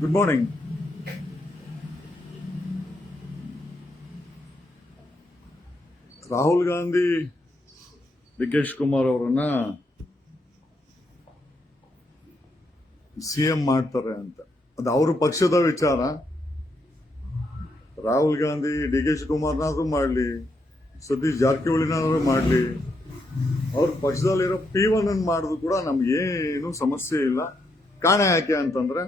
Good morning. Rahul Gandhi D K. Shivakumar ಅವರನ್ನ CM ಮಾಡ್ತಾರೆ ಅಂತ ಅದು ಅವ್ರ ಪಕ್ಷದ ವಿಚಾರ. ರಾಹುಲ್ ಗಾಂಧಿ ಡಿ.ಕೆ. ಶಿವಕುಮಾರ್ನಾದ್ರೂ ಮಾಡ್ಲಿ, ಸತೀಶ್ ಜಾರಕಿಹೊಳಿನಾದ್ರೂ ಮಾಡ್ಲಿ, ಅವ್ರ ಪಕ್ಷದಲ್ಲಿರೋ P1 ಅನ್ನು ಮಾಡಿದ್ರು ಕೂಡ ನಮ್ಗೇನು ಸಮಸ್ಯೆ ಇಲ್ಲ. ಕಾರಣ ಯಾಕೆ ಅಂತಂದ್ರೆ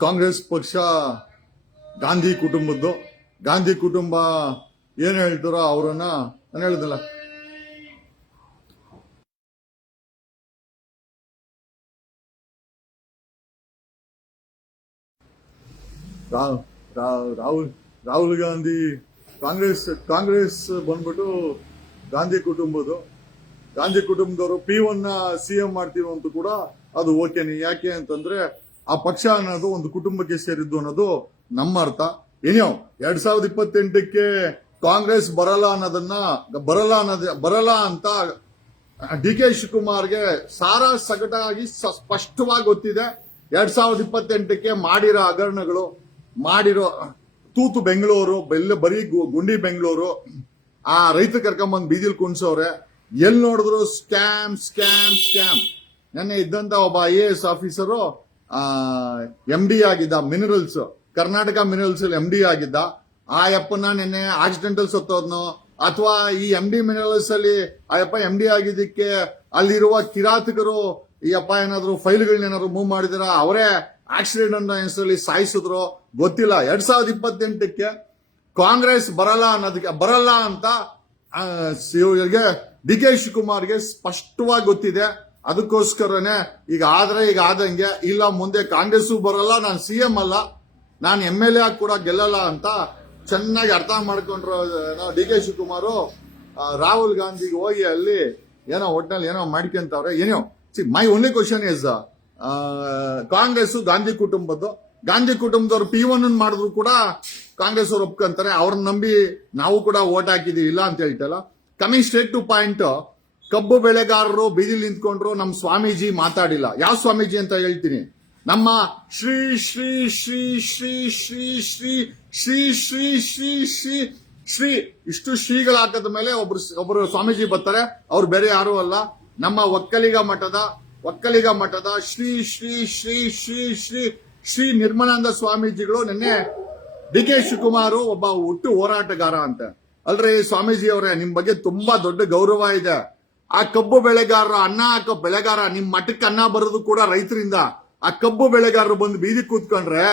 ಕಾಂಗ್ರೆಸ್ ಪಕ್ಷ ಗಾಂಧಿ ಕುಟುಂಬದ್ದು. ಗಾಂಧಿ ಕುಟುಂಬ ಏನ್ ಹೇಳ್ತಾರೋ ಅವರನ್ನ ನಾನು ಹೇಳಿದಲ್ಲ, ರಾಹುಲ್ ಗಾಂಧಿ ಕಾಂಗ್ರೆಸ್ ಬಂದ್ಬಿಟ್ಟು ಗಾಂಧಿ ಕುಟುಂಬದವರು P1 ಸಿಎಂ ಮಾಡ್ತೀವಿ ಅಂತ ಕೂಡ ಅದು ಓಕೆನಿ. ಯಾಕೆ ಅಂತಂದ್ರೆ ಆ ಪಕ್ಷ ಅನ್ನೋದು ಒಂದು ಕುಟುಂಬಕ್ಕೆ ಸೇರಿದ್ದು ಅನ್ನೋದು ನಮ್ಮ ಅರ್ಥ. ಏನೋ 2028ಕ್ಕೆ ಕಾಂಗ್ರೆಸ್ ಬರಲ್ಲ ಅಂತ ಡಿ.ಕೆ. ಶಿವಕುಮಾರ್ಗೆ ಸಾರಾ ಸಗಟಾಗಿ ಸ್ಪಷ್ಟವಾಗಿ ಗೊತ್ತಿದೆ. 2028ಕ್ಕೆ ಮಾಡಿರೋ ಹಗರಣಗಳು, ಮಾಡಿರೋ ತೂತು ಬೆಂಗಳೂರು, ಬರೀ ಗುಂಡಿ ಬೆಂಗಳೂರು, ಆ ರೈತ ಕರ್ಕೊಂಬಂದ್ ಬೀದಿಲ್ ಕುಣ್ಸವ್ರೆ. ಎಲ್ಲಿ ನೋಡಿದ್ರು ಸ್ಕ್ಯಾಮ್. ನೆನ್ನೆ ಇದ್ದಂತ ಒಬ್ಬ IAS ಆಫೀಸರು MD ಆಗಿದ್ದ, ಮಿನರಲ್ಸ್, ಕರ್ನಾಟಕ ಮಿನರಲ್ಸ್ MD ಆಗಿದ್ದ. ಆ ಯಪ್ಪನ ನಿನ್ನೆ ಆಕ್ಸಿಡೆಂಟಲ್ ಸತ್ತೋದ್ನೋ ಅಥವಾ ಈ MD ಮಿನರಲ್ಸ್ ಅಲ್ಲಿ ಆ ಯಪ್ಪ MD ಆಗಿದ್ದಕ್ಕೆ ಅಲ್ಲಿರುವ ಕಿರಾತಕರು ಈ ಅಪ್ಪ ಏನಾದ್ರು ಫೈಲ್ಗಳನ್ನೇನಾದ್ರು ಮೂವ್ ಮಾಡಿದಾರ, ಅವರೇ ಆಕ್ಸಿಡೆಂಟ್ ಅನ್ನೋ ಹೆಸರಲ್ಲಿ ಸಾಯಿಸಿದ್ರು ಗೊತ್ತಿಲ್ಲ. 2028ಕ್ಕೆ ಕಾಂಗ್ರೆಸ್ ಬರಲ್ಲ ಅಂತ ಡಿ.ಕೆ. ಶಿವಕುಮಾರ್ಗೆ ಸ್ಪಷ್ಟವಾಗಿ ಗೊತ್ತಿದೆ. ಅದಕ್ಕೋಸ್ಕರನೇ ಈಗ ಆದಂಗೆ ಇಲ್ಲ, ಮುಂದೆ ಕಾಂಗ್ರೆಸ್ಸು ಬರಲ್ಲ, ನಾನು CM ಅಲ್ಲ, ನಾನು MLA ಆಗಿ ಕೂಡ ಗೆಲ್ಲಲ್ಲ ಅಂತ ಚೆನ್ನಾಗಿ ಅರ್ಥ ಮಾಡ್ಕೊಂಡ್ರು ಡಿ.ಕೆ. ಶಿವಕುಮಾರ್. ರಾಹುಲ್ ಗಾಂಧಿಗೆ ಹೋಗಿ ಅಲ್ಲಿ ಏನೋ ಒಟ್ನಲ್ಲಿ ಏನೋ ಮಾಡ್ಕೊಂತವ್ರೆ. ಏನೋ my only question is Congress Gandhi ಕುಟುಂಬದವ್ರು P1 ಮಾಡಿದ್ರು ಕೂಡ ಕಾಂಗ್ರೆಸ್ ಅವ್ರು ಒಪ್ಕೊಂತಾರೆ. ಅವ್ರನ್ನ ನಂಬಿ ನಾವು ಕೂಡ ಓಟ್ ಹಾಕಿದೀವಿ, ಇಲ್ಲ ಅಂತ ಹೇಳ್ತಲ್ಲ. ಕಮಿಂಗ್ ಸ್ಟ್ರೇಟ್ ಟು ಪಾಯಿಂಟ್, ಕಬ್ಬು ಬೆಳೆಗಾರರು ಬೀದಿಲಿ ನಿಂತ್ಕೊಂಡ್ರು, ನಮ್ಮ ಸ್ವಾಮೀಜಿ ಮಾತಾಡಿಲ್ಲ. ಯಾವ ಸ್ವಾಮೀಜಿ ಅಂತ ಹೇಳ್ತೀನಿ. ನಮ್ಮ ಶ್ರೀ ಶ್ರೀ ಶ್ರೀ ಶ್ರೀ ಶ್ರೀ ಶ್ರೀ ಶ್ರೀ ಶ್ರೀ ಶ್ರೀ ಶ್ರೀ ಶ್ರೀ ಇಷ್ಟು ಶ್ರೀಗಳು ಹಾಕದ ಮೇಲೆ ಒಬ್ರು ಸ್ವಾಮೀಜಿ ಬರ್ತಾರೆ. ಅವ್ರು ಬೇರೆ ಯಾರು ಅಲ್ಲ, ನಮ್ಮ ಒಕ್ಕಲಿಗ ಮಠದ ಶ್ರೀ ಶ್ರೀ ಶ್ರೀ ಶ್ರೀ ಶ್ರೀ ಶ್ರೀ ನಿರ್ಮಲಾನಂದ ಸ್ವಾಮೀಜಿಗಳು ನಿನ್ನೆ ಡಿ.ಕೆ. ಶಿವಕುಮಾರ್ ಒಬ್ಬ ಹುಟ್ಟು ಹೋರಾಟಗಾರ ಅಂತ. ಅಲ್ರಿ ಸ್ವಾಮೀಜಿ ಅವರೇ, ನಿಮ್ ಬಗ್ಗೆ ತುಂಬಾ ದೊಡ್ಡ ಗೌರವ ಇದೆ. ಆ ಕಬ್ಬು ಬೆಳೆಗಾರರು, ಅನ್ನ ಹಾಕೋ ಬೆಳೆಗಾರ, ನಿಮ್ ಮಠಕ್ಕೆ ಅನ್ನ ಬರೋದು ಕೂಡ ರೈತರಿಂದ. ಆ ಕಬ್ಬು ಬೆಳೆಗಾರರು ಬಂದು ಬೀದಿ ಕೂತ್ಕೊಂಡ್ರೆ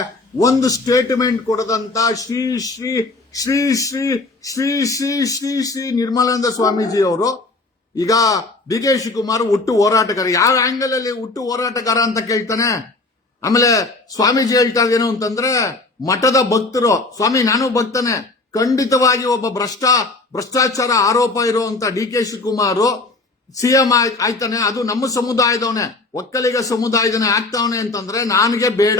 ಒಂದು ಸ್ಟೇಟ್ಮೆಂಟ್ ಕೊಡದಂತ ಶ್ರೀ ಶ್ರೀ ಶ್ರೀ ಶ್ರೀ ಶ್ರೀ ಶ್ರೀ ಶ್ರೀ ಶ್ರೀ ನಿರ್ಮಲಾನಂದ ಸ್ವಾಮೀಜಿ ಅವರು ಈಗ ಡಿ.ಕೆ. ಶಿವಕುಮಾರ್ ಹುಟ್ಟು ಹೋರಾಟಗಾರ. ಯಾವ ಆಂಗಲ್ ಅಲ್ಲಿ ಹುಟ್ಟು ಹೋರಾಟಗಾರ ಅಂತ ಕೇಳ್ತಾನೆ. ಆಮೇಲೆ ಸ್ವಾಮೀಜಿ ಹೇಳ್ತಾ ಇದೇನು ಅಂತಂದ್ರೆ, ಮಠದ ಭಕ್ತರು, ಸ್ವಾಮಿ ನಾನು ಭಕ್ತನೇ, ಖಂಡಿತವಾಗಿ ಒಬ್ಬ ಭ್ರಷ್ಟಾಚಾರ ಆರೋಪ ಇರುವಂತ ಡಿ.ಕೆ. ಶಿವಕುಮಾರ್ CM ಆಯ್ತಾನೆ, ಅದು ನಮ್ಮ ಸಮುದಾಯದವನೇ, ಒಕ್ಕಲಿಗ ಸಮುದಾಯದವನೇ ಆಗ್ತಾವನೆ ಅಂತಂದ್ರೆ ನನಗೆ ಬೇಡ.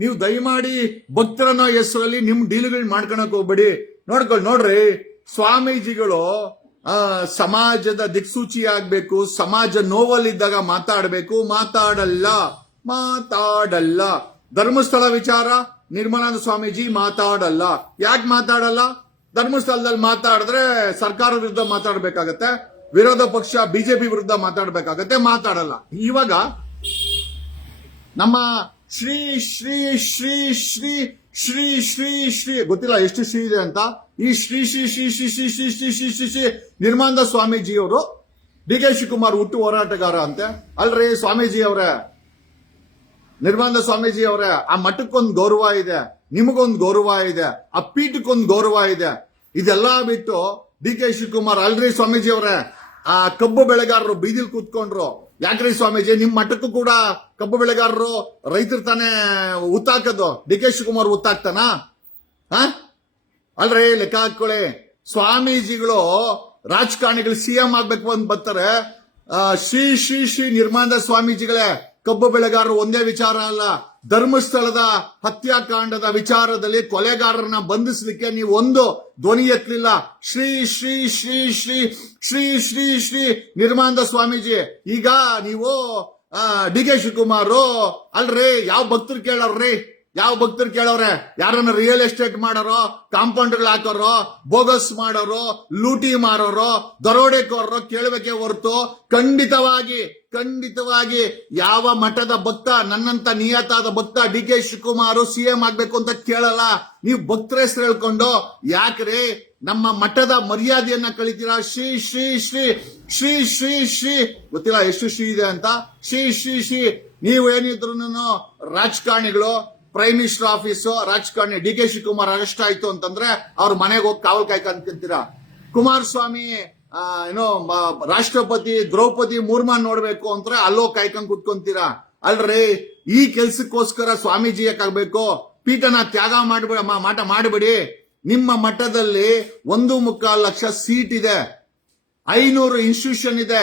ನೀವು ದಯಮಾಡಿ ಭಕ್ತರನ್ನೋ ಹೆಸರಲ್ಲಿ ನಿಮ್ ಡೀಲ್ಗಳು ಮಾಡ್ಕೊಳಕ್ ಹೋಗ್ಬೇಡಿ. ನೋಡ್ರಿ ಸ್ವಾಮೀಜಿಗಳು ಸಮಾಜದ ದಿಕ್ಸೂಚಿ ಆಗ್ಬೇಕು, ಸಮಾಜ ನೋವಲ್ಲಿದ್ದಾಗ ಮಾತಾಡಲ್ಲ. ಧರ್ಮಸ್ಥಳ ವಿಚಾರ ನಿರ್ಮಲಾನಂದ ಸ್ವಾಮೀಜಿ ಮಾತಾಡಲ್ಲ. ಯಾಕೆ ಮಾತಾಡಲ್ಲ? ಧರ್ಮಸ್ಥಳದಲ್ಲಿ ಮಾತಾಡಿದ್ರೆ ಸರ್ಕಾರದ ವಿರುದ್ಧ ಮಾತಾಡಬೇಕಾಗತ್ತೆ, ವಿರೋಧ ಪಕ್ಷ ಬಿಜೆಪಿ ವಿರುದ್ಧ ಮಾತಾಡಲ್ಲ. ಇವಾಗ ನಮ್ಮ ಶ್ರೀ ಶ್ರೀ ಶ್ರೀ ಶ್ರೀ ಶ್ರೀ ಶ್ರೀ ಶ್ರೀ ಗೊತ್ತಿಲ್ಲ ಎಷ್ಟು ಶ್ರೀ ಇದೆ ಅಂತ, ಈ ಶ್ರೀ ಶ್ರೀ ಶ್ರೀ ಶ್ರೀ ಶ್ರೀ ಶ್ರೀ ಶ್ರೀ ಶ್ರೀ ಶ್ರೀ ಶ್ರೀ ನಿರ್ಮಲಾನಂದ ಸ್ವಾಮೀಜಿಯವರು ಡಿ.ಕೆ. ಶಿವಕುಮಾರ್ ಹುಟ್ಟು ಹೋರಾಟಗಾರ ಅಂತೆ. ಅಲ್ರಿ ಸ್ವಾಮೀಜಿ ಅವರೇ, ನಿರ್ಮಲಾನಂದ ಸ್ವಾಮೀಜಿ ಅವರೇ, ಆ ಮಠಕ್ಕೊಂದು ಗೌರವ ಇದೆ, ನಿಮಗೊಂದು ಗೌರವ ಇದೆ, ಆ ಪೀಠಕ್ಕೊಂದು ಗೌರವ ಇದೆ. ಇದೆಲ್ಲಾ ಬಿಟ್ಟು ಡಿ.ಕೆ. ಶಿವಕುಮಾರ್, ಅಲ್ರಿ ಸ್ವಾಮೀಜಿ ಅವರೇ, ಆ ಕಬ್ಬು ಬೆಳೆಗಾರರು ಬೀದಿಲ್ ಕೂತ್ಕೊಂಡ್ರು. ಯಾಕ್ರಿ ಸ್ವಾಮೀಜಿ, ನಿಮ್ ಮಠಕ್ಕೂ ಕೂಡ ಕಬ್ಬು ಬೆಳೆಗಾರರು ರೈತರು ತಾನೇ ಉತ್ತಾಕದು, ಡಿ.ಕೆ. ಶಿವಕುಮಾರ್ ಉತ್ತಾಕ್ತಾನ? ಅಲ್ರಿ ಲೆಕ್ಕ ಹಾಕೊಳ್ಳಿ. ಸ್ವಾಮೀಜಿಗಳು ರಾಜಕಾರಣಿಗಳು CM ಆಗ್ಬೇಕು ಅಂತ ಬರ್ತಾರೆ. ಶ್ರೀ ಶ್ರೀ ಶ್ರೀ ನಿರ್ಮಲಾನಂದ ಸ್ವಾಮೀಜಿಗಳೇ, ಕಬ್ಬು ಬೆಳೆಗಾರರು ಒಂದೇ ವಿಚಾರ ಅಲ್ಲ, ಧರ್ಮಸ್ಥಳದ ಹತ್ಯಾಕಾಂಡದ ವಿಚಾರದಲ್ಲಿ ಕೊಲೆಗಾರರನ್ನ ಬಂಧಿಸಲಿಕ್ಕೆ ನೀವು ಒಂದು ಧ್ವನಿ ಎತ್ತಲಿಲ್ಲ. ಶ್ರೀ ಶ್ರೀ ಶ್ರೀ ಶ್ರೀ ಶ್ರೀ ಶ್ರೀ ಶ್ರೀ ನಿರ್ಮಲಾನಂದ ಸ್ವಾಮೀಜಿ, ಈಗ ನೀವು ಡಿ ಕೆ ಶಿವಕುಮಾರ್ ಅಲ್ರಿ ಯಾವ ಭಕ್ತರು ಕೇಳವ್ರಿ, ಯಾವ ಭಕ್ತರು ಕೇಳವ್ರೆ? ಯಾರನ್ನ ರಿಯಲ್ ಎಸ್ಟೇಟ್ ಮಾಡೋರು, ಕಾಂಪೌಂಡ್ಗಳು ಹಾಕೋರು, ಬೋಗಸ್ ಮಾಡೋರು, ಲೂಟಿ ಮಾರೋರು, ದರೋಡೆಕೋರರು ಕೇಳಬೇಕೆ ಹೊರತು ಖಂಡಿತವಾಗಿ ಯಾವ ಮಠದ ಭಕ್ತ, ನನ್ನಂತ ನಿಯತಾದ ಭಕ್ತ ಡಿ ಕೆ ಶಿವಕುಮಾರ್ ಸಿಎಂ ಆಗ್ಬೇಕು ಅಂತ ಕೇಳಲ್ಲ. ನೀವು ಭಕ್ತರ ಹೆಸರು ಹೇಳ್ಕೊಂಡು ಯಾಕ್ರಿ ನಮ್ಮ ಮಠದ ಮರ್ಯಾದೆಯನ್ನ ಕಳಿತೀರಾ? ಶ್ರೀ ಶ್ರೀ ಶ್ರೀ ಶ್ರೀ ಶ್ರೀ ಶ್ರೀ ಗೊತ್ತಿಲ್ಲ ಎಷ್ಟು ಶ್ರೀ ಇದೆ ಅಂತ. ಶ್ರೀ ಶ್ರೀ ಶ್ರೀ ನೀವು ಏನಿದ್ರು ರಾಜಕಾರಣಿಗಳು, ಪ್ರೈಮ್ ಮಿನಿಸ್ಟರ್ ಆಫೀಸು, ರಾಜಕಾರಣಿ ಡಿ ಕೆ ಶಿವಕುಮಾರ್ ಅರೆಸ್ಟ್ ಆಯ್ತು ಅಂತಂದ್ರೆ ಅವ್ರ ಮನೆಗೆ ಹೋಗಿ ಕಾವಲ್ ಕಾಯ್ಕೊಂತೀರಾ. ಕುಮಾರಸ್ವಾಮಿ ಏನೋ ರಾಷ್ಟ್ರಪತಿ ದ್ರೌಪದಿ ಮುರ್ಮು ನೋಡ್ಬೇಕು ಅಂದ್ರೆ ಅಲ್ಲೋ ಕಾಯ್ಕೊಂಡ್ ಕುತ್ಕೊಂತೀರಾ. ಅಲ್ರಿ ಈ ಕೆಲ್ಸಕ್ಕೋಸ್ಕರ ಸ್ವಾಮೀಜಿ ಯಾಕಾಗ್ಬೇಕು? ಪೀಠನ ತ್ಯಾಗ ಮಾಡಬೇಡಿ. ನಿಮ್ಮ ಮಠದಲ್ಲಿ 1.25 ಲಕ್ಷ ಸೀಟ್ ಇದೆ, 500 ಇನ್ಸ್ಟಿಟ್ಯೂಷನ್ ಇದೆ,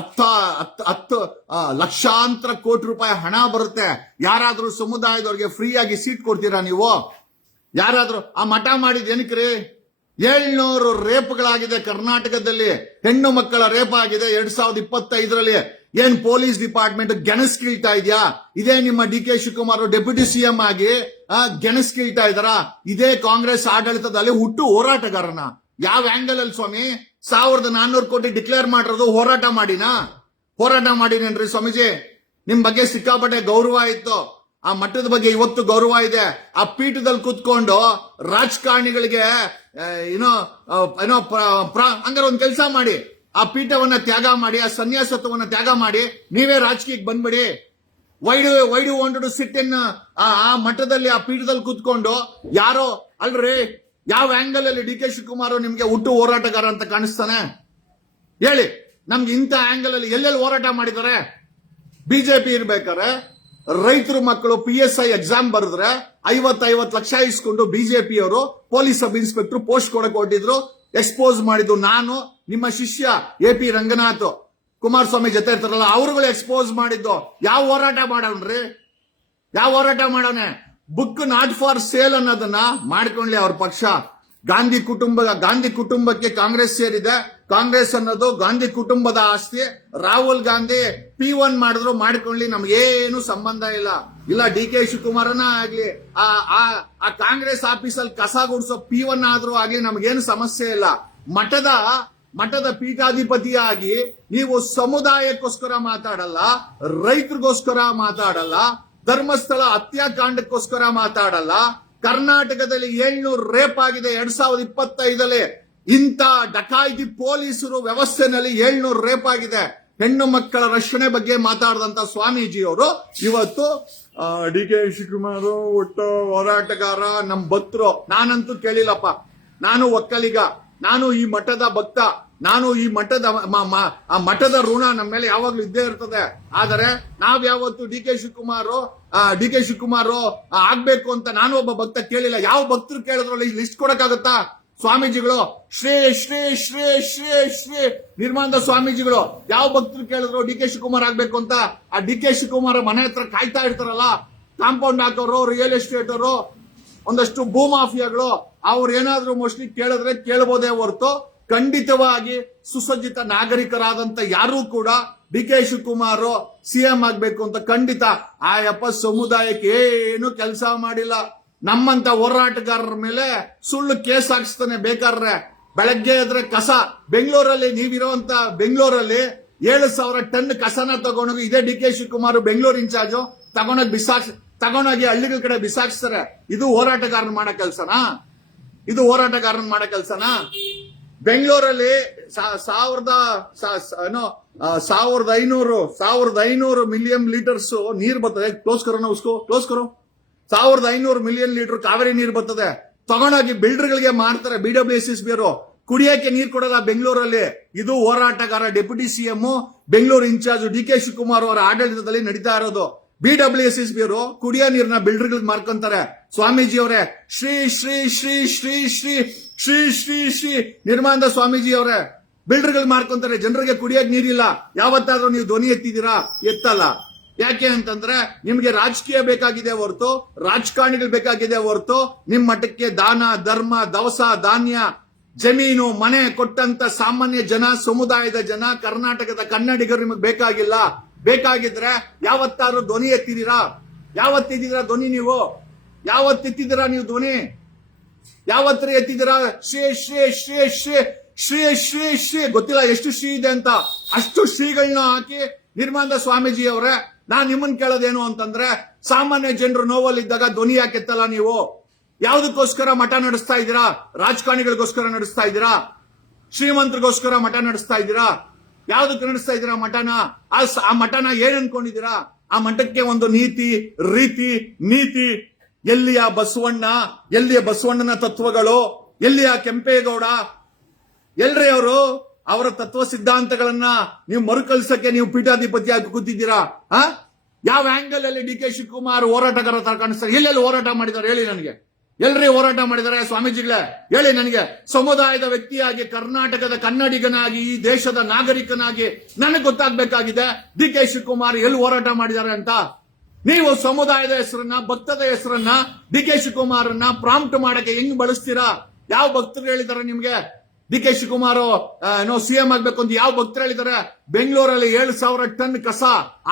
10 ಲಕ್ಷಾಂತರ ಕೋಟಿ ರೂಪಾಯಿ ಹಣ ಬರುತ್ತೆ. ಯಾರಾದ್ರೂ ಸಮುದಾಯದವ್ರಿಗೆ ಫ್ರೀ ಆಗಿ ಸೀಟ್ ಕೊಡ್ತೀರಾ ನೀವು? ಯಾರಾದ್ರೂ ಆ ಮಠ ಮಾಡಿದ್ ಏನಕ್ರಿ? 700 ರೇಪ್ಗಳಾಗಿದೆ ಕರ್ನಾಟಕದಲ್ಲಿ, ಹೆಣ್ಣು ಮಕ್ಕಳ ರೇಪ್ ಆಗಿದೆ 2025ರಲ್ಲಿ. ಏನ್ ಪೊಲೀಸ್ ಡಿಪಾರ್ಟ್ಮೆಂಟ್ ಗೆಣಸ್ಕೀಳ್ತಾ ಇದೆಯಾ? ಇದೇ ನಿಮ್ಮ D K Shivakumar deputy CM ಆಗಿ ಗೆಣಸ್ಕೀಳ್ತಾ ಇದಾರ? ಇದೇ ಕಾಂಗ್ರೆಸ್ ಆಡಳಿತದಲ್ಲಿ ಹುಟ್ಟು ಹೋರಾಟಗಾರನ ಯಾವ ಆಂಗಲ್ ಅಲ್ಲಿ ಸ್ವಾಮಿ? 1400 ಕೋಟಿ ಡಿಕ್ಲೇರ್ ಮಾಡಿರೋದು ಹೋರಾಟ ಮಾಡಿನೇನ್ರಿ ಸ್ವಾಮೀಜಿ? ನಿಮ್ ಬಗ್ಗೆ ಸಿಕ್ಕಾಪಟ್ಟೆ ಗೌರವ ಇತ್ತು, ಆ ಮಠದ ಬಗ್ಗೆ ಇವತ್ತು ಗೌರವ ಇದೆ. ಆ ಪೀಠದಲ್ಲಿ ಕುತ್ಕೊಂಡು ರಾಜಕಾರಣಿಗಳಿಗೆ ಹಂಗಾರೆ ಒಂದ್ ಕೆಲಸ ಮಾಡಿ, ಆ ಪೀಠವನ್ನ ತ್ಯಾಗ ಮಾಡಿ, ಆ ಸನ್ಯಾಸತ್ವವನ್ನ ತ್ಯಾಗ ಮಾಡಿ, ನೀವೇ ರಾಜಕೀಯಕ್ಕೆ ಬಂದ್ಬಿಡಿ. Why do want to sit in ಆ ಮಠದಲ್ಲಿ, ಆ ಪೀಠದಲ್ಲಿ ಕುತ್ಕೊಂಡು ಯಾರೋ ಅಲ್ರಿ? ಯಾವ ಆಂಗಲ್ ಅಲ್ಲಿ ಡಿ ಕೆ ಶಿವಕುಮಾರ್ ನಿಮ್ಗೆ ಹುಟ್ಟು ಹೋರಾಟಗಾರ ಅಂತ ಕಾಣಿಸ್ತಾನೆ? ಹೇಳಿ ನಮ್ಗೆ. ಇಂಥ ಆಂಗಲ್ ಅಲ್ಲಿ ಎಲ್ಲೆಲ್ಲಿ ಹೋರಾಟ ಮಾಡಿದ್ದಾರೆ? ಬಿಜೆಪಿ ಇರ್ಬೇಕಾರೆ ರೈತರ ಮಕ್ಕಳು PSI ಎಕ್ಸಾಮ್ ಬರೆದ್ರೆ 50 ಲಕ್ಷ ಇಸ್ಕೊಂಡು ಬಿಜೆಪಿಯವರು ಪೊಲೀಸ್ ಸಬ್ ಇನ್ಸ್ಪೆಕ್ಟರ್ ಪೋಸ್ಟ್ ಕೊಡಕ್ ಹೊರಟಿದ್ರು. ಎಕ್ಸ್ಪೋಸ್ ಮಾಡಿದ್ದು ನಾನು, ನಿಮ್ಮ ಶಿಷ್ಯ AP ರಂಗನಾಥ್, ಕುಮಾರಸ್ವಾಮಿ ಜೊತೆ ಇರ್ತಾರಲ್ಲ ಅವ್ರುಗಳು ಎಕ್ಸ್ಪೋಸ್ ಮಾಡಿದ್ದು. ಯಾವ ಹೋರಾಟ ಮಾಡೋಣ್ರಿ? ಯಾವ ಹೋರಾಟ ಮಾಡೋಣ? ಬುಕ್ ನಾಟ್ ಫಾರ್ ಸೇಲ್ ಅನ್ನೋದನ್ನ ಮಾಡ್ಕೊಂಡ್ಲಿ ಅವ್ರ ಪಕ್ಷ. ಗಾಂಧಿ ಕುಟುಂಬಕ್ಕೆ ಕಾಂಗ್ರೆಸ್ ಸೇರಿದೆ. ಕಾಂಗ್ರೆಸ್ ಅನ್ನೋದು ಗಾಂಧಿ ಕುಟುಂಬದ ಆಸ್ತಿ. ರಾಹುಲ್ ಗಾಂಧಿ P1 ಮಾಡಿದ್ರು ಮಾಡ್ಕೊಳ್ಳಿ, ನಮ್ಗೇನು ಸಂಬಂಧ ಇಲ್ಲ. ಡಿ ಕೆ ಶಿವಕುಮಾರನ ಆಗ್ಲಿ, ಆ ಕಾಂಗ್ರೆಸ್ ಆಫೀಸಲ್ಲಿ ಕಸ ಗುಡಿಸೋ P1 ಆದ್ರೂ ಆಗ್ಲಿ, ನಮ್ಗೇನು ಸಮಸ್ಯೆ ಇಲ್ಲ. ಮಠದ ಪೀಠಾಧಿಪತಿಯಾಗಿ ನೀವು ಸಮುದಾಯಕ್ಕೋಸ್ಕರ ಮಾತಾಡಲ್ಲ, ರೈತರಿಗೋಸ್ಕರ ಮಾತಾಡಲ್ಲ, ಧರ್ಮಸ್ಥಳ ಹತ್ಯಾಕಾಂಡಕ್ಕೋಸ್ಕರ ಮಾತಾಡಲ್ಲ. ಕರ್ನಾಟಕದಲ್ಲಿ 700 ರೇಪ್ ಆಗಿದೆ 2025ರಲ್ಲಿ. ಇಂಥ ಡಕಾಯಿತಿ ಪೊಲೀಸರು ವ್ಯವಸ್ಥೆನಲ್ಲಿ 700 ರೇಪ್ ಆಗಿದೆ. ಹೆಣ್ಣು ಮಕ್ಕಳ ರಕ್ಷಣೆ ಬಗ್ಗೆ ಮಾತಾಡಿದಂತ ಸ್ವಾಮೀಜಿಯವರು ಇವತ್ತು ಡಿ ಕೆ ಶಿವಕುಮಾರ್ ಒಟ್ಟು ಹೋರಾಟಗಾರ, ನಮ್ ಭಕ್ತರು. ನಾನಂತೂ ಕೇಳಿಲ್ಲಪ್ಪ. ನಾನು ಒಕ್ಕಲಿಗ, ನಾನು ಈ ಮಠದ ಭಕ್ತ, ನಾನು ಈ ಮಠದ ಋಣ ನಮ್ಮ ಮೇಲೆ ಯಾವಾಗ್ಲೂ ಇದ್ದೇ ಇರ್ತದೆ. ಆದರೆ ನಾವ್ ಯಾವತ್ತು ಡಿ ಕೆ ಶಿವಕುಮಾರ್ ಆಗ್ಬೇಕು ಅಂತ ನಾನು ಒಬ್ಬ ಭಕ್ತ ಕೇಳಿಲ್ಲ. ಯಾವ ಭಕ್ತರು ಕೇಳಿದ್ರಲ್ಲಿ ಲಿಸ್ಟ್ ಕೊಡಕ್ಕಾಗತ್ತಾ? ಸ್ವಾಮೀಜಿಗಳು ಶ್ರೀ ಶ್ರೀ ಶ್ರೀ ಶ್ರೀ ಶ್ರೀ ನಿರ್ಮಾನದ ಸ್ವಾಮೀಜಿಗಳು ಯಾವ ಭಕ್ತರು ಕೇಳಿದ್ರು ಡಿ ಕೆ ಶಿವಕುಮಾರ್ ಆಗ್ಬೇಕು ಅಂತ? ಆ ಡಿ ಕೆ ಶಿವಕುಮಾರ್ ಮನೆ ಹತ್ರ ಕಾಯ್ತಾ ಇರ್ತಾರಲ್ಲ, ಕಾಂಪೌಂಡ್ ಹಾಕೋರು, ರಿಯಲ್ ಎಸ್ಟೇಟ್ ಅವರು, ಒಂದಷ್ಟು ಭೂಮಾಫಿಯಾಗಳು, ಅವ್ರು ಏನಾದ್ರೂ ಮೋಸ್ಟ್ಲಿ ಕೇಳಿದ್ರೆ ಕೇಳಬಹುದೇ ಹೊರತು ಖಂಡಿತವಾಗಿ ಸುಸಜ್ಜಿತ ನಾಗರಿಕರಾದಂತ ಯಾರೂ ಕೂಡ ಡಿ ಕೆ ಶಿವಕುಮಾರ್ ಸಿಎಂ ಆಗ್ಬೇಕು ಅಂತ ಖಂಡಿತ ಆಯಪ್ಪ ಸಮುದಾಯಕ್ಕೆ ಏನು ಕೆಲಸ ಮಾಡಿಲ್ಲ. ನಮ್ಮಂತ ಹೋರಾಟಗಾರರ ಮೇಲೆ ಸುಳ್ಳು ಕೇಸ್ ಹಾಕ್ಸ್ತಾನೆ ಬೇಕಾದ್ರೆ. ಬೆಳಗ್ಗೆ ಎದ್ರೆ ಕಸ ಬೆಂಗಳೂರಲ್ಲಿ, ನೀವಿರುವಂತ ಬೆಂಗಳೂರಲ್ಲಿ 7,000 ಟನ್ ಕಸನ ತಗೊಂಡೋಗಿ ಇದೇ D K Shivakumar Bengaluru in charge ತಗೊಂಡೋಗಿ ಹಳ್ಳಿಗಳ ಕಡೆ ಬಿಸಾಕ್ಸ್ತಾರೆ. ಇದು ಹೋರಾಟಗಾರನ್ ಮಾಡೋ ಕೆಲ್ಸನಾ? ಬೆಂಗಳೂರಲ್ಲಿ 1500 ಮಿಲಿಯನ್ ಲೀಟರ್ಸ್ ನೀರ್ ಬರ್ತದೆ. ಕ್ಲೋಸ್ ಕರೋ 1500 ಮಿಲಿಯನ್ ಲೀಟರ್ ಕಾವೇರಿ ನೀರು ಬರ್ತದೆ. ತಗೊಂಡೋಗಿ ಬಿಲ್ಡರ್ಗಳಿಗೆ ಮಾರ್ತಾರೆ. BWSSB ಅವರು ಕುಡಿಯಕ್ಕೆ ನೀರು ಕೊಡಲ್ಲ ಬೆಂಗಳೂರಲ್ಲಿ. ಇದು ಹೋರಾಟಗಾರ deputy CM Bengaluru in charge D K Shivakumar ಅವರ ಆಡಳಿತದಲ್ಲಿ ನಡೀತಾ ಇರೋದು. BWSSB ಅವರು ಕುಡಿಯೋ ನೀರನ್ನ ಬಿಲ್ಡರ್ಗಳಿಗೆ ಮಾರ್ಕೊಂತಾರೆ. ಸ್ವಾಮೀಜಿ ಅವರೇ, ಶ್ರೀ ಶ್ರೀ ಶ್ರೀ ಶ್ರೀ ಶ್ರೀ ಶ್ರೀ ಶ್ರೀ ಶ್ರೀ ನಿರ್ಮಾಣದ ಸ್ವಾಮೀಜಿ ಅವರೇ, ಬಿಲ್ಡರ್ಗಳು ಮಾರ್ಕೊಂತಾರೆ. ಜನರಿಗೆ ಕುಡಿಯಕ್ ನೀರಿಲ್ಲ. ಯಾವತ್ತಾದ್ರೂ ನೀವು ಧ್ವನಿ ಎತ್ತಿದ್ದೀರಾ? ಎತ್ತಲ್ಲ. ಯಾಕೆ ಅಂತಂದ್ರೆ ನಿಮ್ಗೆ ರಾಜಕೀಯ ಬೇಕಾಗಿದೆ ಹೊರತು, ರಾಜಕಾರಣಿಗಳು ಬೇಕಾಗಿದೆ ಹೊರತು, ನಿಮ್ ಮಠಕ್ಕೆ ದಾನ ಧರ್ಮ ದವಸ ಧಾನ್ಯ ಜಮೀನು ಮನೆ ಕೊಟ್ಟಂತ ಸಾಮಾನ್ಯ ಜನ, ಸಮುದಾಯದ ಜನ, ಕರ್ನಾಟಕದ ಕನ್ನಡಿಗರು ನಿಮಗೆ ಬೇಕಾಗಿಲ್ಲ. ಬೇಕಾಗಿದ್ರೆ ಯಾವತ್ತಾರು ಧ್ವನಿ ಎತ್ತಿದ್ದೀರಾ? ಯಾವತ್ತೆತ್ತಿದ್ದೀರಾ ಧ್ವನಿ ನೀವು? ಯಾವತ್ತೆತ್ತಿದ್ದೀರಾ ನೀವು ಧ್ವನಿ? ಯಾವತ್ತರ ಎತ್ತಿದ್ದೀರಾ? ಶ್ರೀ ಶ್ರೀ ಶ್ರೀ ಶ್ರೀ ಶ್ರೀ ಶ್ರೀ ಶ್ರೀ ಗೊತ್ತಿಲ್ಲ ಎಷ್ಟು ಶ್ರೀ ಇದೆ ಅಂತ, ಅಷ್ಟು ಶ್ರೀಗಳನ್ನ ಹಾಕಿ ನಿರ್ಮಾನದ ಸ್ವಾಮೀಜಿ ಅವರೇ, ನಾನ್ ನಿಮ್ಮನ್ ಕೇಳೋದೇನು ಅಂತಂದ್ರೆ, ಸಾಮಾನ್ಯ ಜನರು ನೋವಲ್ಲಿದ್ದಾಗ ಧ್ವನಿ ಯಾಕೆ ಎತ್ತಲ್ಲ ನೀವು? ಯಾವುದಕ್ಕೋಸ್ಕರ ಮಠ ನಡೆಸ್ತಾ ಇದ್ದೀರಾ? ರಾಜಕಾರಣಿಗಳಿಗೋಸ್ಕರ ನಡೆಸ್ತಾ ಇದ್ದೀರಾ? ಶ್ರೀಮಂತರಿಗೋಸ್ಕರ ಮಠ ನಡೆಸ್ತಾ ಇದ್ದೀರಾ? ಯಾವ್ದಕ್ಕೆ ನಡೆಸ್ತಾ ಇದ್ದೀರಾ ಮಠನ? ಆ ಮಠನ ಏನ್ ಅನ್ಕೊಂಡಿದ್ದೀರಾ? ಆ ಮಠಕ್ಕೆ ಒಂದು ನೀತಿ ನೀತಿ ಎಲ್ಲಿಯ ಬಸವಣ್ಣ, ಎಲ್ಲಿಯ ಬಸವಣ್ಣನ ತತ್ವಗಳು, ಎಲ್ಲಿಯ ಕೆಂಪೇಗೌಡ, ಎಲ್ರಿ ಅವರು? ಅವರ ತತ್ವ ಸಿದ್ಧಾಂತಗಳನ್ನ ನೀವು ಮರುಕಳಿಸಕ್ಕೆ ನೀವು ಪೀಠಾಧಿಪತಿ ಆಗಿ ಕೂತಿದ್ದೀರಾ? ಯಾವ ಆಂಗಲ್ ಅಲ್ಲಿ ಡಿ ಕೆ ಶಿವಕುಮಾರ್ ಹೋರಾಟಗಾರ ತರ ಕಾಣಿಸ್ತಾರೆ? ಎಲ್ಲೆಲ್ಲಿ ಹೋರಾಟ ಮಾಡಿದ್ದಾರೆ ಹೇಳಿ ನನಗೆ? ಎಲ್ರಿ ಹೋರಾಟ ಮಾಡಿದ್ದಾರೆ ಸ್ವಾಮೀಜಿಗಳೇ? ಹೇಳಿ ನನಗೆ. ಸಮುದಾಯದ ವ್ಯಕ್ತಿಯಾಗಿ, ಕರ್ನಾಟಕದ ಕನ್ನಡಿಗನಾಗಿ, ಈ ದೇಶದ ನಾಗರಿಕನಾಗಿ ನನಗೆ ಗೊತ್ತಾಗ್ಬೇಕಾಗಿದೆ ಡಿ ಕೆ ಶಿವಕುಮಾರ್ ಎಲ್ಲಿ ಹೋರಾಟ ಮಾಡಿದ್ದಾರೆ ಅಂತ. ನೀವು ಸಮುದಾಯದ ಹೆಸರನ್ನ, ಭಕ್ತದ ಹೆಸರನ್ನ, ಡಿ ಕೆ ಶಿವಕುಮಾರನ್ನ ಪ್ರಾಂಪ್ಟ್ ಮಾಡಕ್ಕೆ ಹೆಂಗ್ ಬಳಸ್ತೀರಾ? ಯಾವ ಭಕ್ತರು ಹೇಳಿದ್ದಾರೆ ನಿಮ್ಗೆ ಡಿ ಕೆ ಶಿವಕುಮಾರ್ ಸಿಎಂ ಆಗ್ಬೇಕು ಅಂತ? ಯಾವ ಭಕ್ತರು ಹೇಳಿದ್ದಾರೆ? ಬೆಂಗಳೂರಲ್ಲಿ 7,000 ಟನ್ ಕಸ